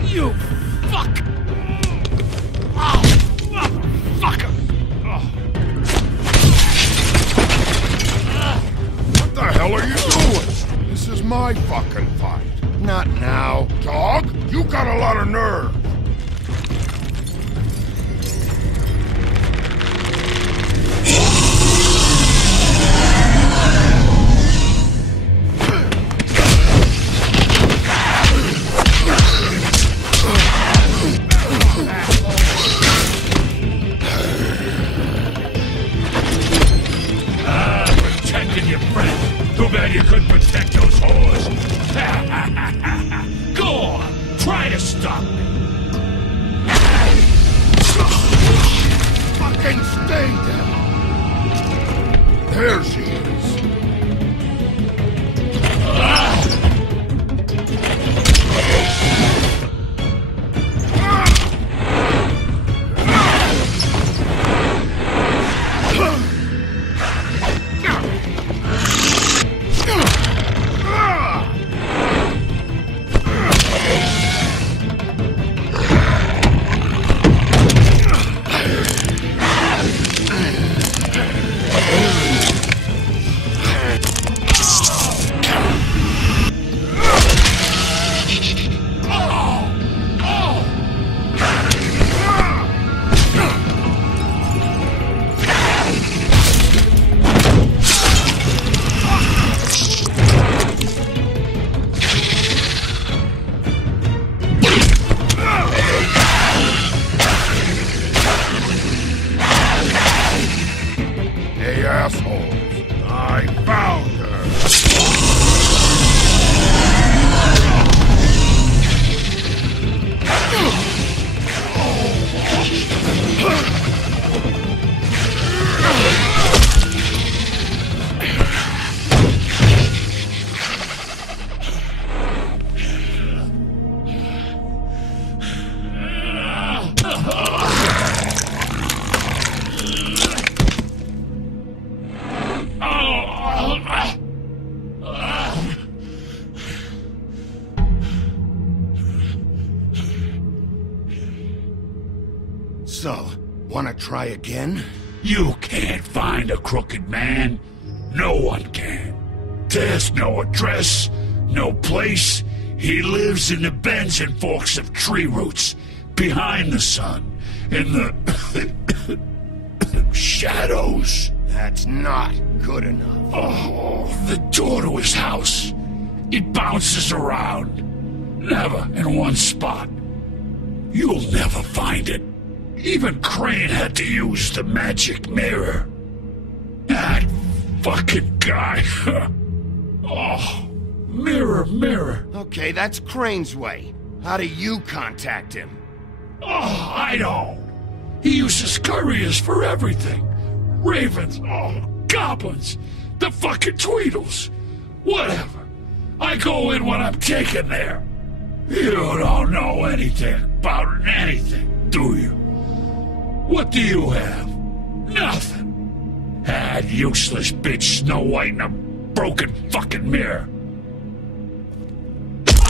You fuck! Oh, motherfucker! Oh. What the hell are you doing? This is my fucking fight. Not now. Dog, you got a lot of nerve. Protecting your friend. Too bad you couldn't protect those whores. Go on, try to stop me. Fucking stay down. There she is. So, wanna try again? You can't find a crooked man. No one can. There's no address, no place. He lives in the bends and forks of tree roots, behind the sun, in the shadows. That's not good enough. Oh, the door to his house. It bounces around. Never in one spot. You'll never find it. Even Crane had to use the magic mirror. That fucking guy. Oh, mirror, mirror. Okay, that's Crane's way. How do you contact him? Oh, I don't. He uses couriers for everything. Ravens, goblins, the fucking Tweedles. Whatever. I go in when I'm taken there. You don't know anything about anything, do you? What do you have? Nothing. That useless bitch Snow White in a broken fucking mirror.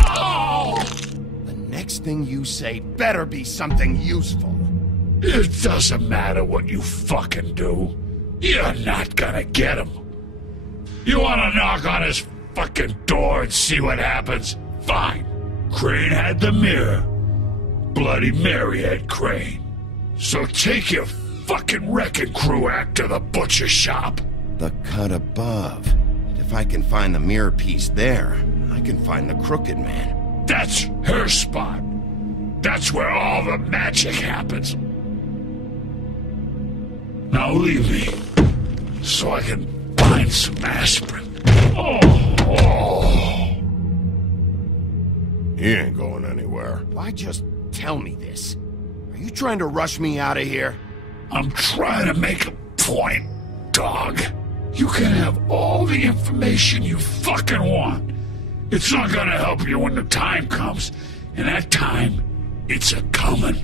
Oh! The next thing you say better be something useful. It doesn't matter what you fucking do. You're not gonna get him. You wanna knock on his fucking door and see what happens? Fine. Crane had the mirror. Bloody Mary had Crane. So take your fucking wrecking crew act to the butcher shop. The cut above. If I can find the mirror piece there, I can find the crooked man. That's her spot. That's where all the magic happens. Now leave me, so I can find some aspirin. He ain't going anywhere. Why just tell me this? Are you trying to rush me out of here? I'm trying to make a point, dog. You can have all the information you fucking want. It's not gonna help you when the time comes, and that time, it's a-comin'.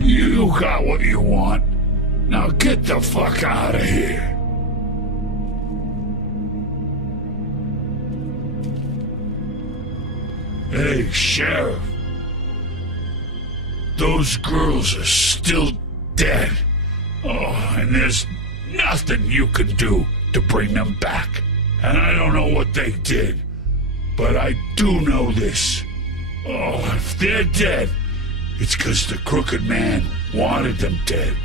You got what you want. Now get the fuck out of here. Hey, Sheriff. Those girls are still dead. Oh, and there's nothing you can do to bring them back. And I don't know what they did, but I do know this. Oh, if they're dead, it's 'cause the Crooked Man wanted them dead.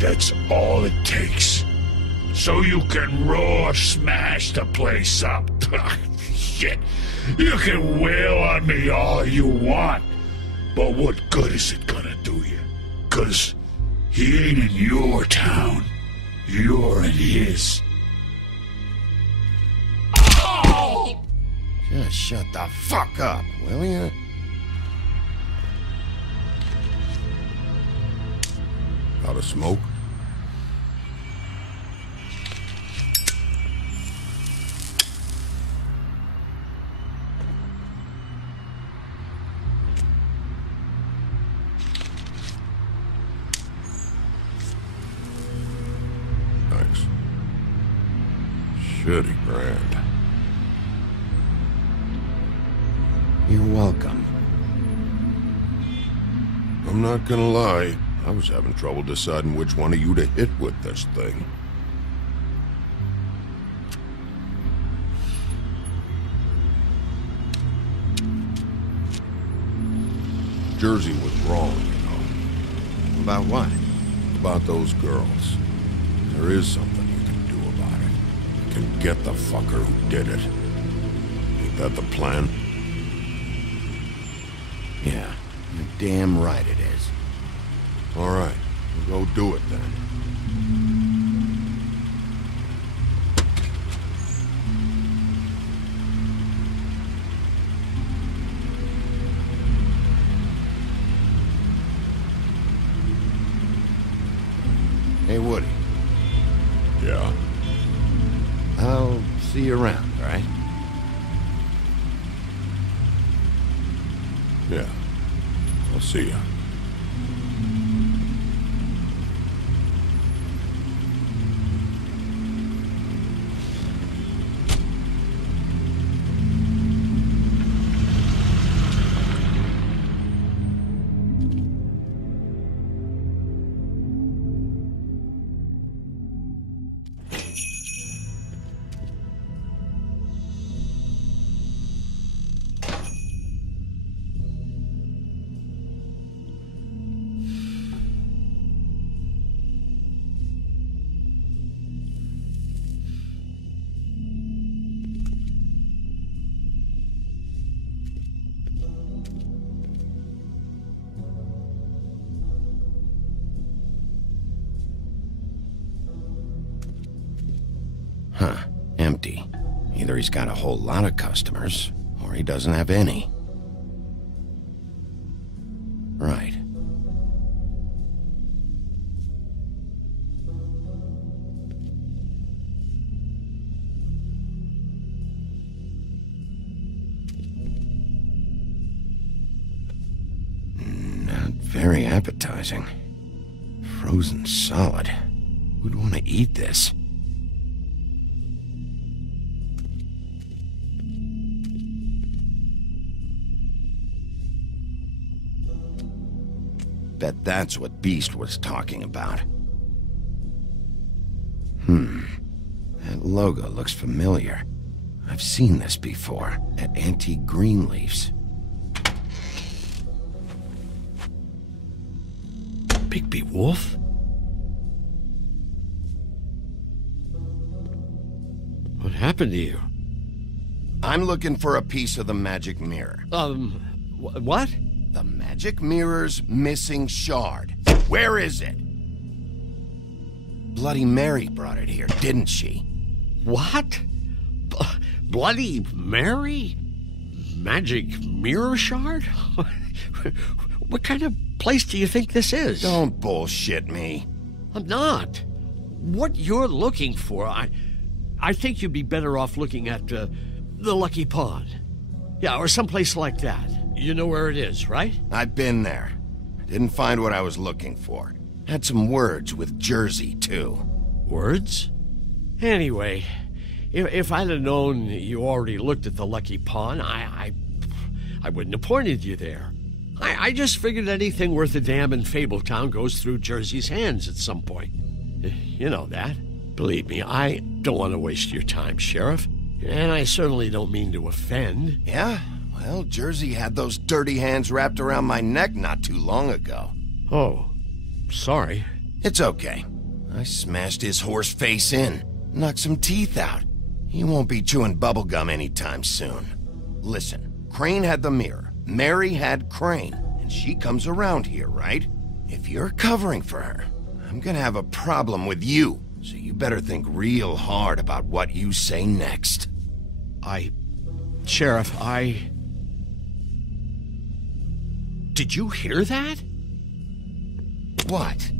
That's all it takes. So you can raw smash the place up. Shit. You can wail on me all you want, but what good is it gonna do you? 'Cause he ain't in your town. You're in his. Oh! Just shut the fuck up, will you? Out of smoke? Thanks. Shitty brand. You're welcome. I'm not gonna lie. I was having trouble deciding which one of you to hit with this thing. Jersey was wrong, you know. About what? About those girls. There is something you can do about it. You can get the fucker who did it. Ain't that the plan? Yeah, you're damn right it is. All right, we'll go do it then. Hey, Woody. Yeah? I'll see you around, all right? Yeah. I'll see you. Huh. Empty. Either he's got a whole lot of customers, or he doesn't have any. Right. Not very appetizing. Frozen solid. Who'd want to eat this? Bet that's what Beast was talking about. That logo looks familiar. I've seen this before, at Antique Greenleaf's. Bigby Wolf? What happened to you? I'm looking for a piece of the magic mirror. What? The magic mirror's missing shard. Where is it? Bloody Mary brought it here, didn't she? What? Bloody Mary? Magic mirror shard? What kind of place do you think this is? Don't bullshit me. I'm not. What you're looking for, I think you'd be better off looking at the Lucky Pond. Yeah, or someplace like that. You know where it is, right? I've been there. Didn't find what I was looking for. Had some words with Jersey, too. Words? Anyway, if I'd have known you already looked at the Lucky Pawn, I wouldn't have pointed you there. I just figured anything worth a damn in Fabletown goes through Jersey's hands at some point. You know that. Believe me, I don't want to waste your time, Sheriff. And I certainly don't mean to offend. Yeah? Well, Jersey had those dirty hands wrapped around my neck not too long ago. Oh, sorry. It's okay. I smashed his horse face in, knocked some teeth out. He won't be chewing bubblegum anytime soon. Listen, Crane had the mirror, Mary had Crane, and she comes around here, right? If you're covering for her, I'm gonna have a problem with you, so you better think real hard about what you say next. Sheriff, Did you hear that? What?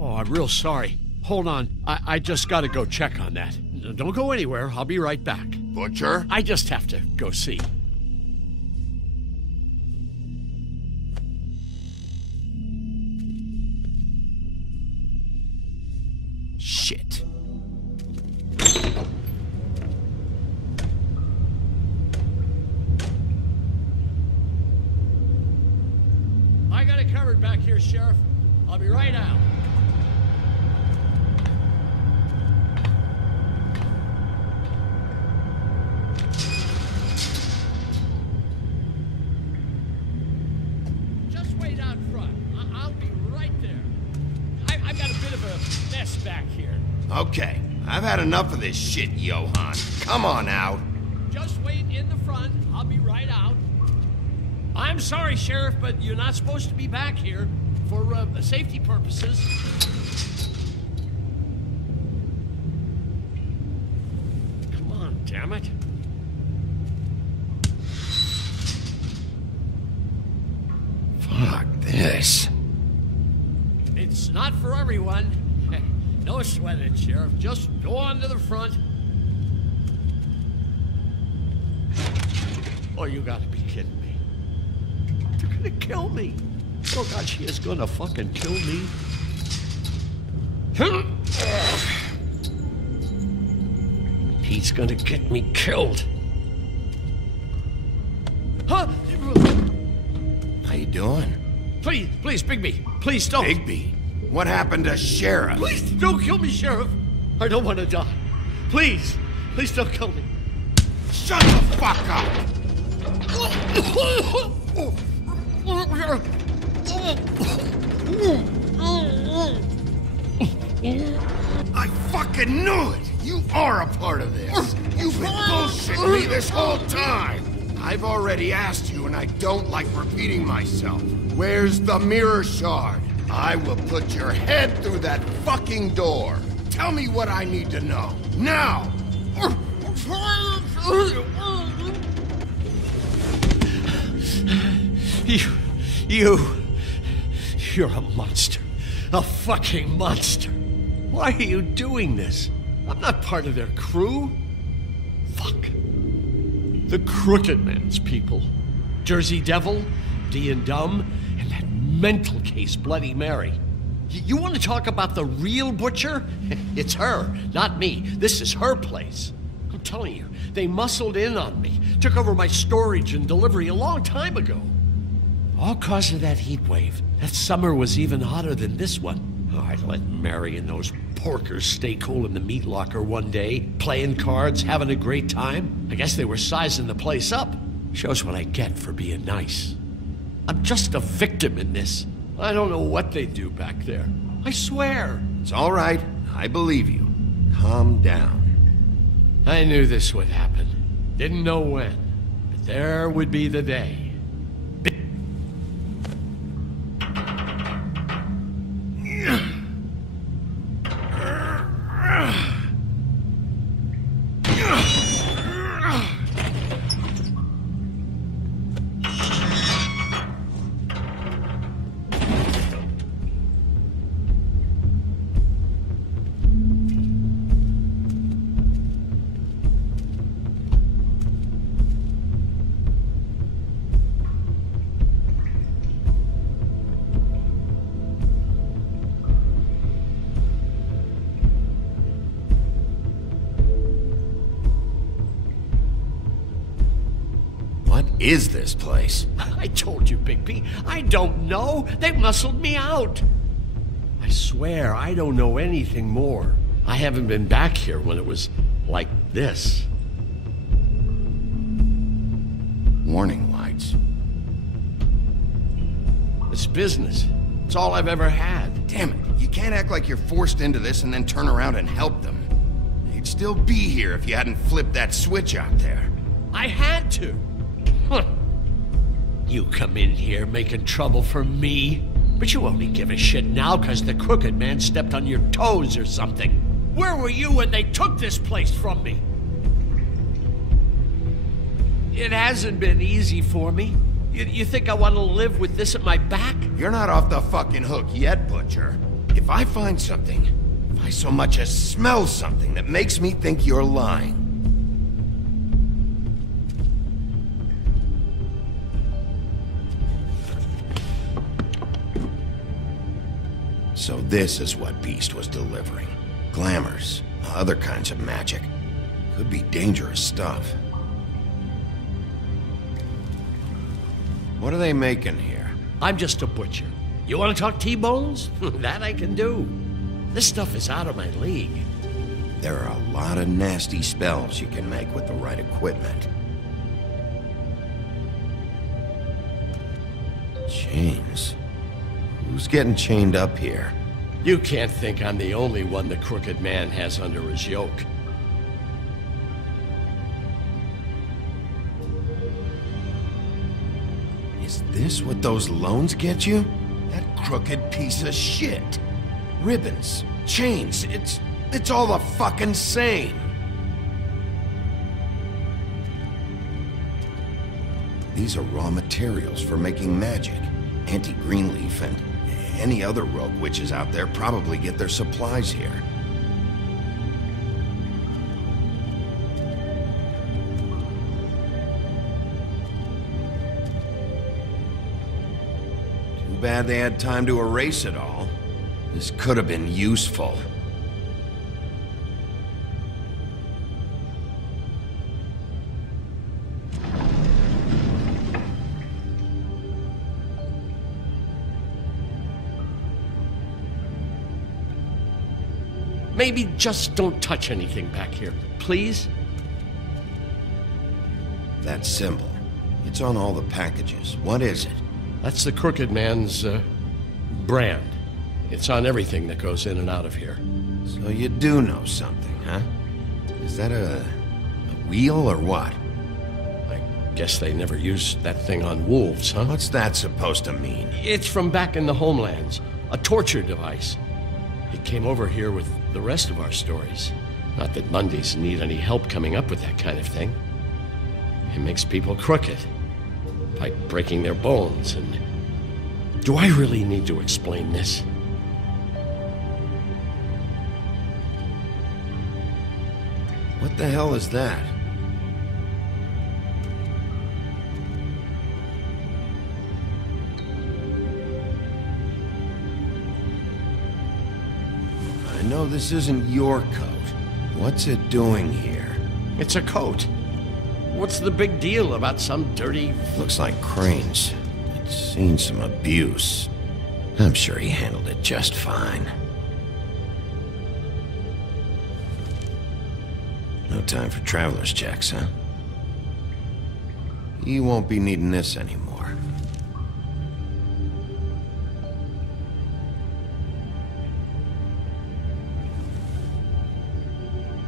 Oh, I'm real sorry. Hold on. I just gotta go check on that. Don't go anywhere. I'll be right back. Butcher? I just have to go see. Shit. I got it covered back here, Sheriff. I'll be right out. Just wait out front. I'll be right there. I've got a bit of a mess back here. Okay, I've had enough of this shit, Johan. Come on out. Just wait in the front. I'll be right out. I'm sorry, Sheriff, but you're not supposed to be back here for safety purposes. Come on, damn it. Fuck this. It's not for everyone. No sweat it, Sheriff. Just go on to the front. Oh, you gotta be kidding me. They're gonna kill me. Oh, God, she is gonna fucking kill me. He's gonna get me killed. Huh? How you doing? Please, Bigby. Please don't. Bigby? What happened to Sheriff? Please don't kill me, Sheriff. I don't want to die. Please don't kill me. Shut the fuck up! I fucking knew it! You are a part of this! You've been bullshitting me this whole time! I've already asked you and I don't like repeating myself. Where's the mirror shard? I will put your head through that fucking door. Tell me what I need to know. Now! You're a monster. A fucking monster. Why are you doing this? I'm not part of their crew. Fuck. The Crooked Man's people. Jersey Devil, D and Dumb, and that mental case, Bloody Mary. You want to talk about the real butcher? It's her, not me. This is her place. I'm telling you, they muscled in on me, took over my storage and delivery a long time ago. All cause of that heat wave. That summer was even hotter than this one. Oh, I let Mary and those porkers stay cool in the meat locker one day, playing cards, having a great time. I guess they were sizing the place up. Shows what I get for being nice. I'm just a victim in this. I don't know what they do back there. I swear. It's all right. I believe you. Calm down. I knew this would happen. Didn't know when. But there would be the day. is this place? I told you, Bigby. I don't know. They muscled me out. I swear, I don't know anything more. I haven't been back here when it was like this. Warning lights. It's business. It's all I've ever had. Damn it, you can't act like you're forced into this and then turn around and help them. You'd still be here if you hadn't flipped that switch out there. I had to. Huh. You come in here making trouble for me, but you only give a shit now because the crooked man stepped on your toes or something. Where were you when they took this place from me? It hasn't been easy for me. You think I want to live with this at my back? You're not off the fucking hook yet, Butcher. If I find something, if I so much as smell something that makes me think you're lying... So this is what Beast was delivering. Glamours, other kinds of magic. Could be dangerous stuff. What are they making here? I'm just a butcher. You want to talk T-bones? That I can do. This stuff is out of my league. There are a lot of nasty spells you can make with the right equipment. Chains? Who's getting chained up here? You can't think I'm the only one the crooked man has under his yoke. Is this what those loans get you? That crooked piece of shit. Ribbons, chains, it's all the fucking same. These are raw materials for making magic. Auntie Greenleaf and any other rogue witches out there probably get their supplies here. Too bad they had time to erase it all. This could have been useful. Maybe just don't touch anything back here, please? That symbol. It's on all the packages. What is it? That's the crooked man's, brand. It's on everything that goes in and out of here. So you do know something, huh? Is that a wheel or what? I guess they never used that thing on wolves, huh? What's that supposed to mean? It's from back in the homelands. A torture device. It came over here with the rest of our stories. Not that Mondays need any help coming up with that kind of thing. It makes people crooked. By breaking their bones and... Do I really need to explain this? What the hell is that? I know this isn't your coat. What's it doing here? It's a coat. What's the big deal about some dirty... Looks like Crane's. It's seen some abuse. I'm sure he handled it just fine. No time for traveler's checks, huh? You won't be needing this anymore.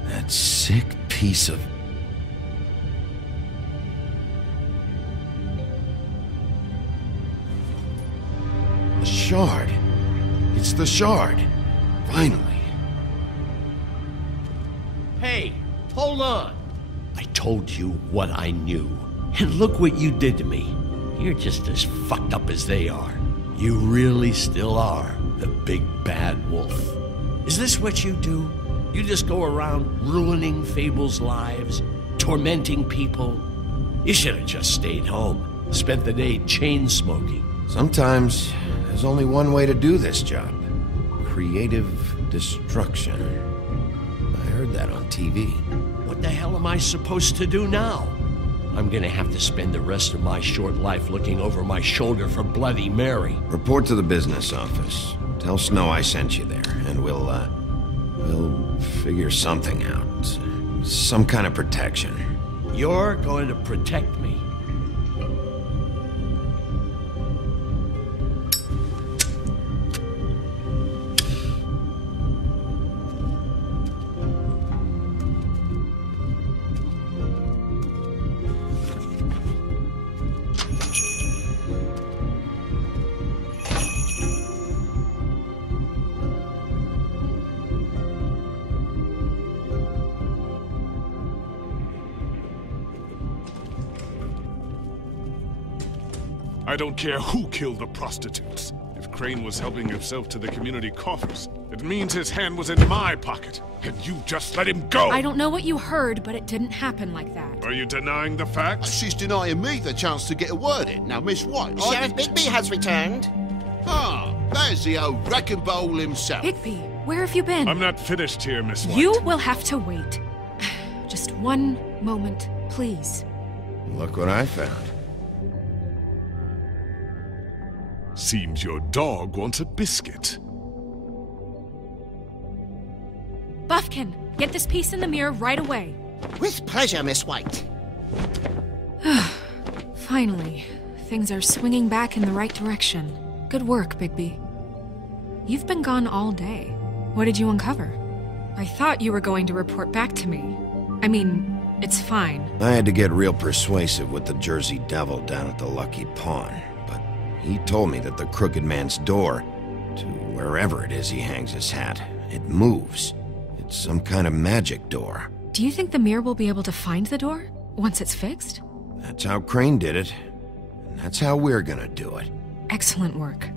That sick piece of... The shard. It's the shard. Finally. Hey, hold on. I told you what I knew. And look what you did to me. You're just as fucked up as they are. You really still are the big bad wolf. Is this what you do? You just go around ruining Fable's lives, tormenting people? You should have just stayed home, spent the day chain smoking. Sometimes there's only one way to do this job. Creative destruction. I heard that on TV. What the hell am I supposed to do now? I'm gonna have to spend the rest of my short life looking over my shoulder for Bloody Mary. Report to the business office. Tell Snow I sent you there, and we'll figure something out. Some kind of protection. You're going to protect me. I don't care who killed the prostitutes. If Crane was helping himself to the community coffers, it means his hand was in my pocket, and you just let him go! I don't know what you heard, but it didn't happen like that. Are you denying the facts? She's denying me the chance to get a word in. Now, Miss White... Sheriff Bigby has returned. Ah, there's the old wrecking ball himself. Bigby, where have you been? I'm not finished here, Miss White. You will have to wait. Just one moment, please. Look what I found. Seems your dog wants a biscuit. Buffkin, get this piece in the mirror right away. With pleasure, Miss White. Finally, things are swinging back in the right direction. Good work, Bigby. You've been gone all day. What did you uncover? I thought you were going to report back to me. I mean, it's fine. I had to get real persuasive with the Jersey Devil down at the Lucky Pawn, but he told me that the Crooked Man's door, to wherever it is he hangs his hat, it moves. It's some kind of magic door. Do you think the mirror will be able to find the door once it's fixed? That's how Crane did it, and that's how we're gonna do it. Excellent work.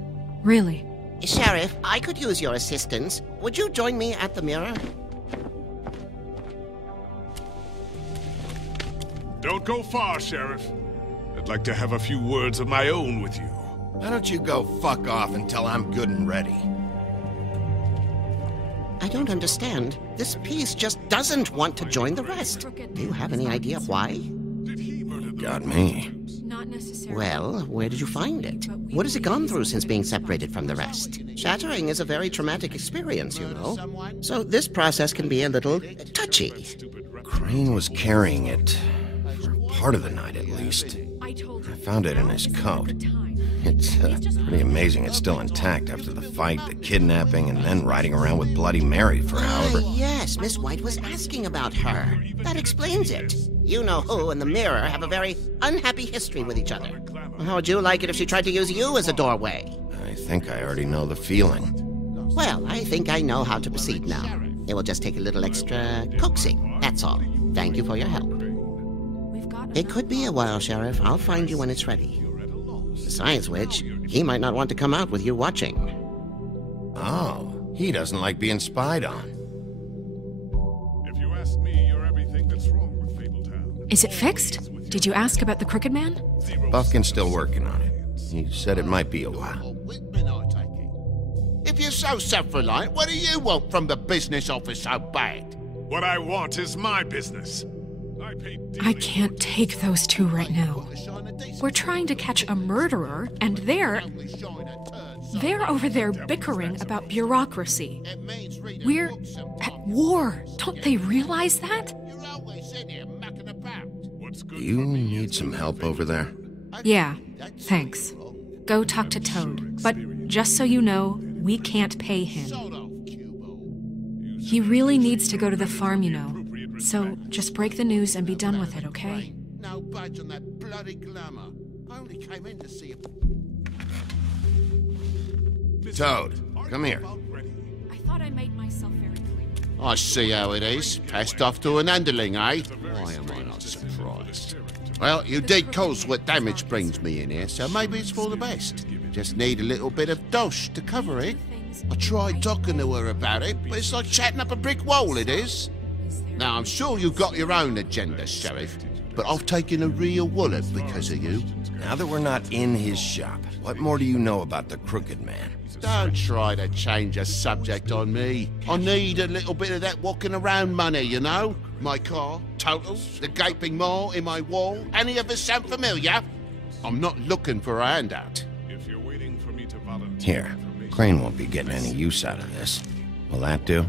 Really. Sheriff, I could use your assistance. Would you join me at the mirror? Don't go far, Sheriff. I'd like to have a few words of my own with you. Why don't you go fuck off until I'm good and ready? I don't understand. This piece just doesn't want to join the rest. Do you have any idea why? Got me. Not necessarily. Well, where did you find it? What has it gone through since being separated from the rest? Shattering is a very traumatic experience, you know. So this process can be a little touchy. Crane was carrying it, for part of the night at least. I found it in his coat. It's pretty amazing it's still intact after the fight, the kidnapping, and then riding around with Bloody Mary for however... Yes, Miss White was asking about her. That explains it. You know who and the mirror have a very unhappy history with each other. How would you like it if she tried to use you as a doorway? I think I already know the feeling. Well, I think I know how to proceed now. It will just take a little extra coaxing, that's all. Thank you for your help. It could be a while, Sheriff. I'll find you when it's ready. Besides which, he might not want to come out with you watching. Oh, he doesn't like being spied on. If you ask me, you're everything that's wrong with Fabletown. Is it fixed? Did you ask about the Crooked Man? Buffkin's still working on it. He said it might be a while. If you're so self-reliant, what do you want from the business office so bad? What I want is my business. I can't take those two right now. We're trying to catch a murderer, and they're over there bickering about bureaucracy. We're at war. Don't they realize that? Do you need some help over there? Yeah, thanks. Go talk to Toad. But just so you know, we can't pay him. He really needs to go to the farm, you know. So just break the news and be done with it, okay? No budge on that bloody glamour. I only came in to see if... Toad, come here. I thought I made myself very clear. I see how it is. Passed off to an underling, eh? Why am I not surprised? Well, you did cause what damage brings me in here, so maybe it's for the best. Just need a little bit of dosh to cover it. I tried talking to her about it, but it's like chatting up a brick wall, it is. Now, I'm sure you've got your own agenda, Sheriff, but I've taken a real wallet because of you. Now that we're not in his shop, what more do you know about the Crooked Man? Don't try to change a subject on me. I need a little bit of that walking around money, you know? My car, total, the gaping maw in my wall. Any of us sound familiar? I'm not looking for a handout. If you're waiting for me to volunteer... Here, Crane won't be getting any use out of this. Will that do?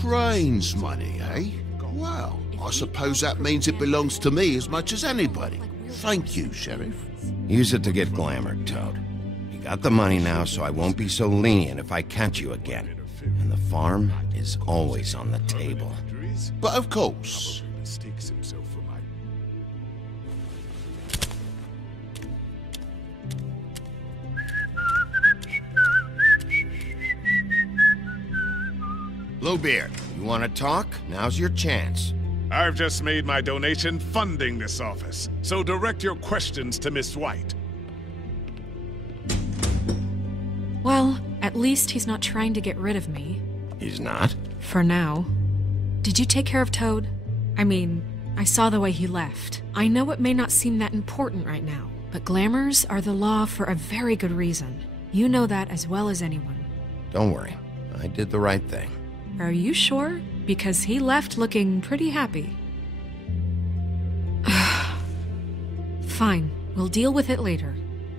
Crane's money, eh? Well, I suppose that means it belongs to me as much as anybody. Thank you, Sheriff. Use it to get glamored, Toad. You got the money now, so I won't be so lenient if I catch you again. And the farm is always on the table. But of course. Bluebeard, you want to talk? Now's your chance. I've just made my donation funding this office, so direct your questions to Miss White. Well, at least he's not trying to get rid of me. He's not? For now. Did you take care of Toad? I mean, I saw the way he left. I know it may not seem that important right now, but glamours are the law for a very good reason. You know that as well as anyone. Don't worry. I did the right thing. Are you sure? Because he left looking pretty happy. Fine, we'll deal with it later.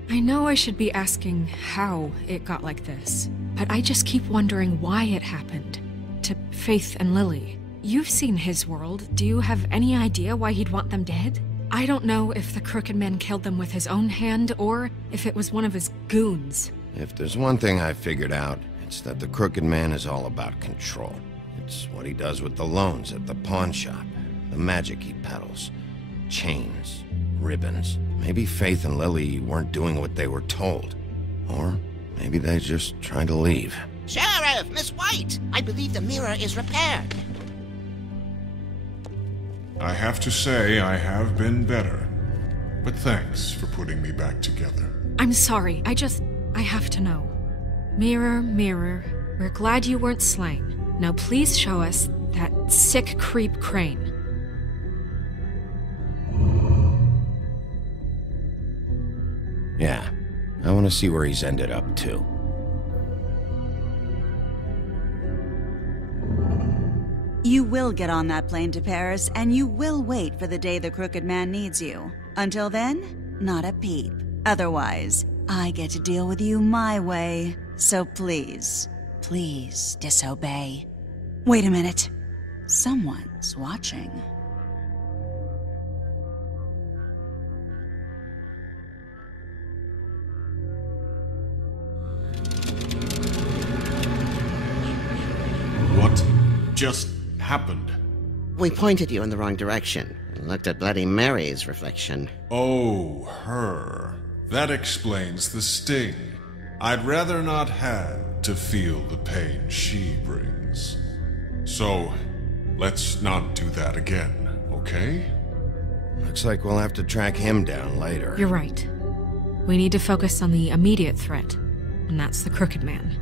I know I should be asking how it got like this, but I just keep wondering why it happened. To Faith and Lily. You've seen his world. Do you have any idea why he'd want them dead? I don't know if the Crooked Man killed them with his own hand or if it was one of his goons. If there's one thing I figured out, it's that the Crooked Man is all about control. It's what he does with the loans at the pawn shop, the magic he peddles, chains, ribbons. Maybe Faith and Lily weren't doing what they were told. Or maybe they just tried to leave. Sheriff, Miss White, I believe the mirror is repaired. I have to say I have been better, but thanks for putting me back together. I'm sorry, I have to know. Mirror, mirror, we're glad you weren't slain. Now please show us that sick creep Crane. Yeah, I want to see where he's ended up, too. You will get on that plane to Paris, and you will wait for the day the Crooked Man needs you. Until then, not a peep. Otherwise, I get to deal with you my way. So please, please disobey. Wait a minute. Someone's watching. What just happened? We pointed you in the wrong direction and looked at Bloody Mary's reflection. Oh, her. That explains the sting. I'd rather not have to feel the pain she brings. So, let's not do that again, okay? Looks like we'll have to track him down later. You're right. We need to focus on the immediate threat, and that's the Crooked Man.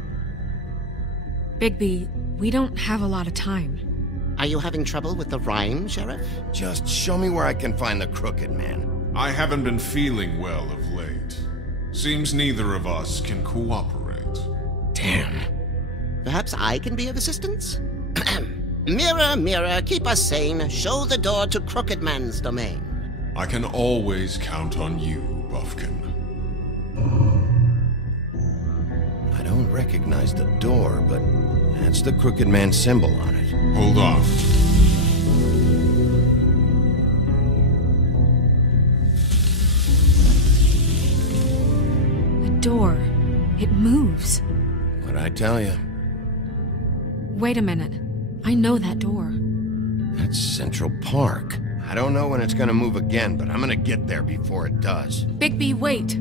Bigby, we don't have a lot of time. Are you having trouble with the rhyme, Sheriff? Just show me where I can find the Crooked Man. I haven't been feeling well of late. Seems neither of us can cooperate. Damn. Perhaps I can be of assistance? Mirror, mirror, keep us sane. Show the door to Crooked Man's domain. I can always count on you, Buffkin. I don't recognize the door, but that's the Crooked Man symbol on it. Hold on. The door. It moves. What'd I tell you? Wait a minute. I know that door. That's Central Park. I don't know when it's gonna move again, but I'm gonna get there before it does. Bigby, wait!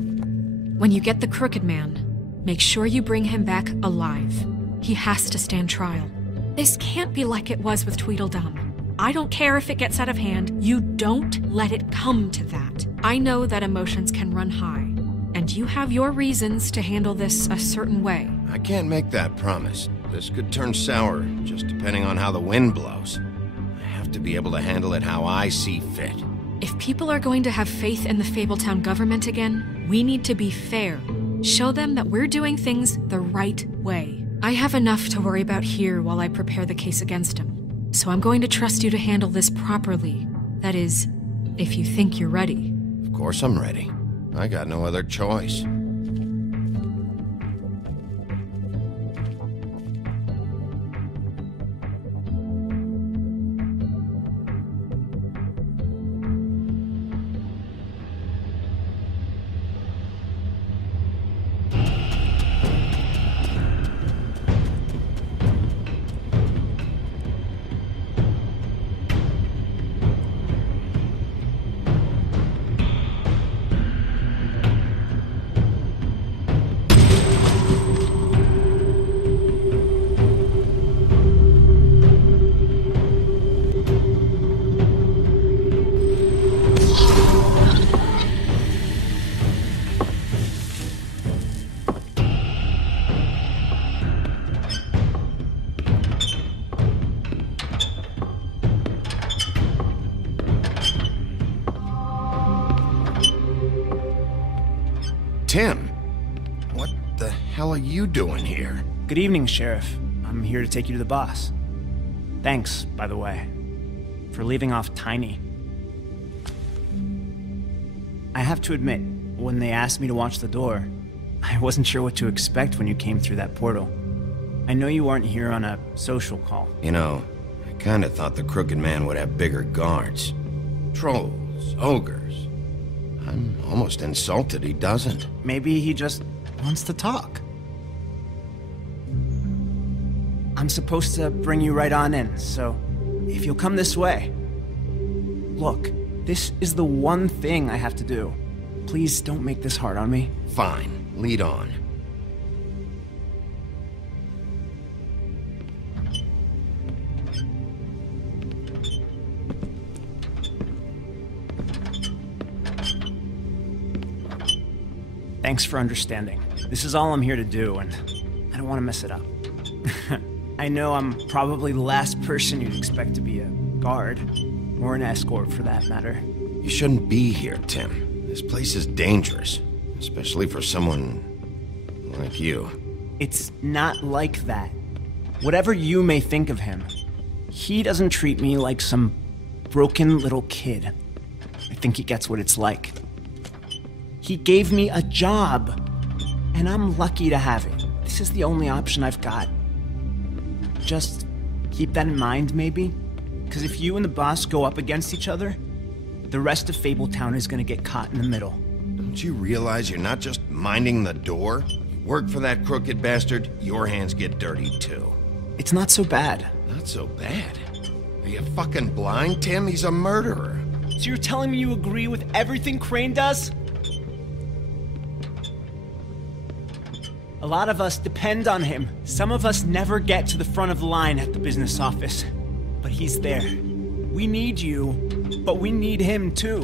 When you get the Crooked Man, make sure you bring him back alive. He has to stand trial. This can't be like it was with Tweedledum. I don't care if it gets out of hand. You don't let it come to that. I know that emotions can run high, and you have your reasons to handle this a certain way. I can't make that promise. This could turn sour, just depending on how the wind blows. I have to be able to handle it how I see fit. If people are going to have faith in the Fabletown government again, we need to be fair. Show them that we're doing things the right way. I have enough to worry about here while I prepare the case against him. So I'm going to trust you to handle this properly. That is, if you think you're ready. Of course I'm ready. I got no other choice. Tim, what the hell are you doing here? Good evening, Sheriff. I'm here to take you to the boss. Thanks, by the way, for leaving off Tiny. I have to admit, when they asked me to watch the door, I wasn't sure what to expect when you came through that portal. I know you aren't here on a social call. You know, I kinda thought the Crooked Man would have bigger guards. Trolls, ogres. I'm almost insulted he doesn't. Maybe he just wants to talk. I'm supposed to bring you right on in, so if you'll come this way. Look, this is the one thing I have to do. Please don't make this hard on me. Fine, lead on. Thanks for understanding. This is all I'm here to do, and I don't want to mess it up. I know I'm probably the last person you'd expect to be a guard, or an escort for that matter. You shouldn't be here, Tim. This place is dangerous, especially for someone like you. It's not like that. Whatever you may think of him, he doesn't treat me like some broken little kid. I think he gets what it's like. He gave me a job, and I'm lucky to have it. This is the only option I've got. Just keep that in mind, maybe? Because if you and the boss go up against each other, the rest of Fabletown is gonna get caught in the middle. Don't you realize you're not just minding the door? You work for that crooked bastard, your hands get dirty too. It's not so bad. Not so bad? Are you fucking blind, Tim? He's a murderer. So you're telling me you agree with everything Crane does? A lot of us depend on him. Some of us never get to the front of the line at the business office. But he's there. We need you, but we need him too.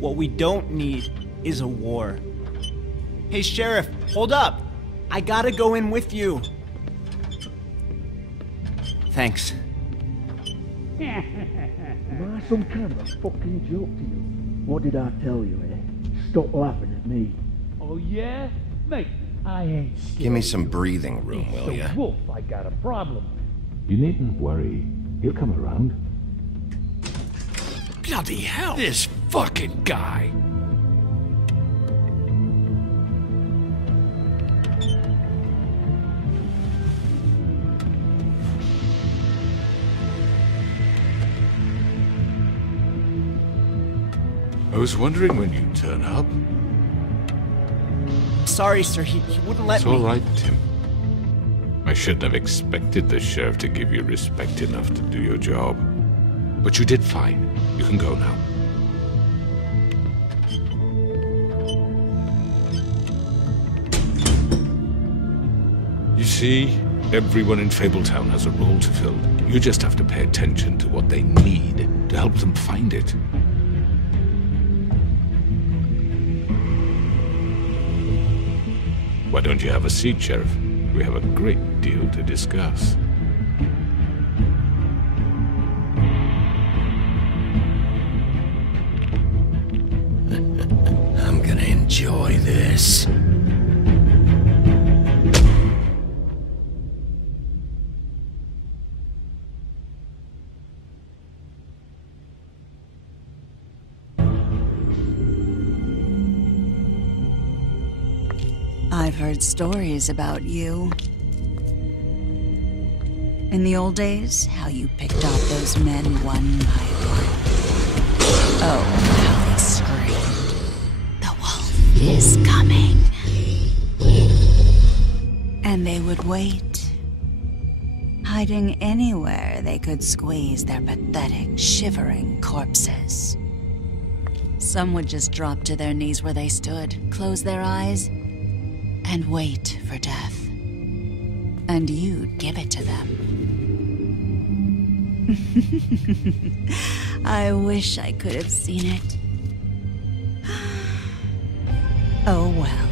What we don't need is a war. Hey, Sheriff, hold up. I gotta go in with you. Thanks. Am I some kind of a fucking joke to you? What did I tell you, eh? Stop laughing at me. Oh, yeah? Mate, I ain't scared. Give me some breathing room, will ya? Wolf, I got a problem. You needn't worry. He'll come around. Bloody hell! This fucking guy! I was wondering when you'd turn up. Sorry, sir, he wouldn't let me. It's all right, Tim. I shouldn't have expected the sheriff to give you respect enough to do your job. But you did fine. You can go now. You see, everyone in Fabletown has a role to fill. You just have to pay attention to what they need to help them find it. Why don't you have a seat, Sheriff? We have a great deal to discuss. enjoy this. I've heard stories about you. In the old days, how you picked off those men one by one. Oh, how they screamed. The wolf is coming. And they would wait, hiding anywhere they could squeeze their pathetic, shivering corpses. Some would just drop to their knees where they stood, close their eyes, and wait for death. And you'd give it to them. I wish I could have seen it. Oh well.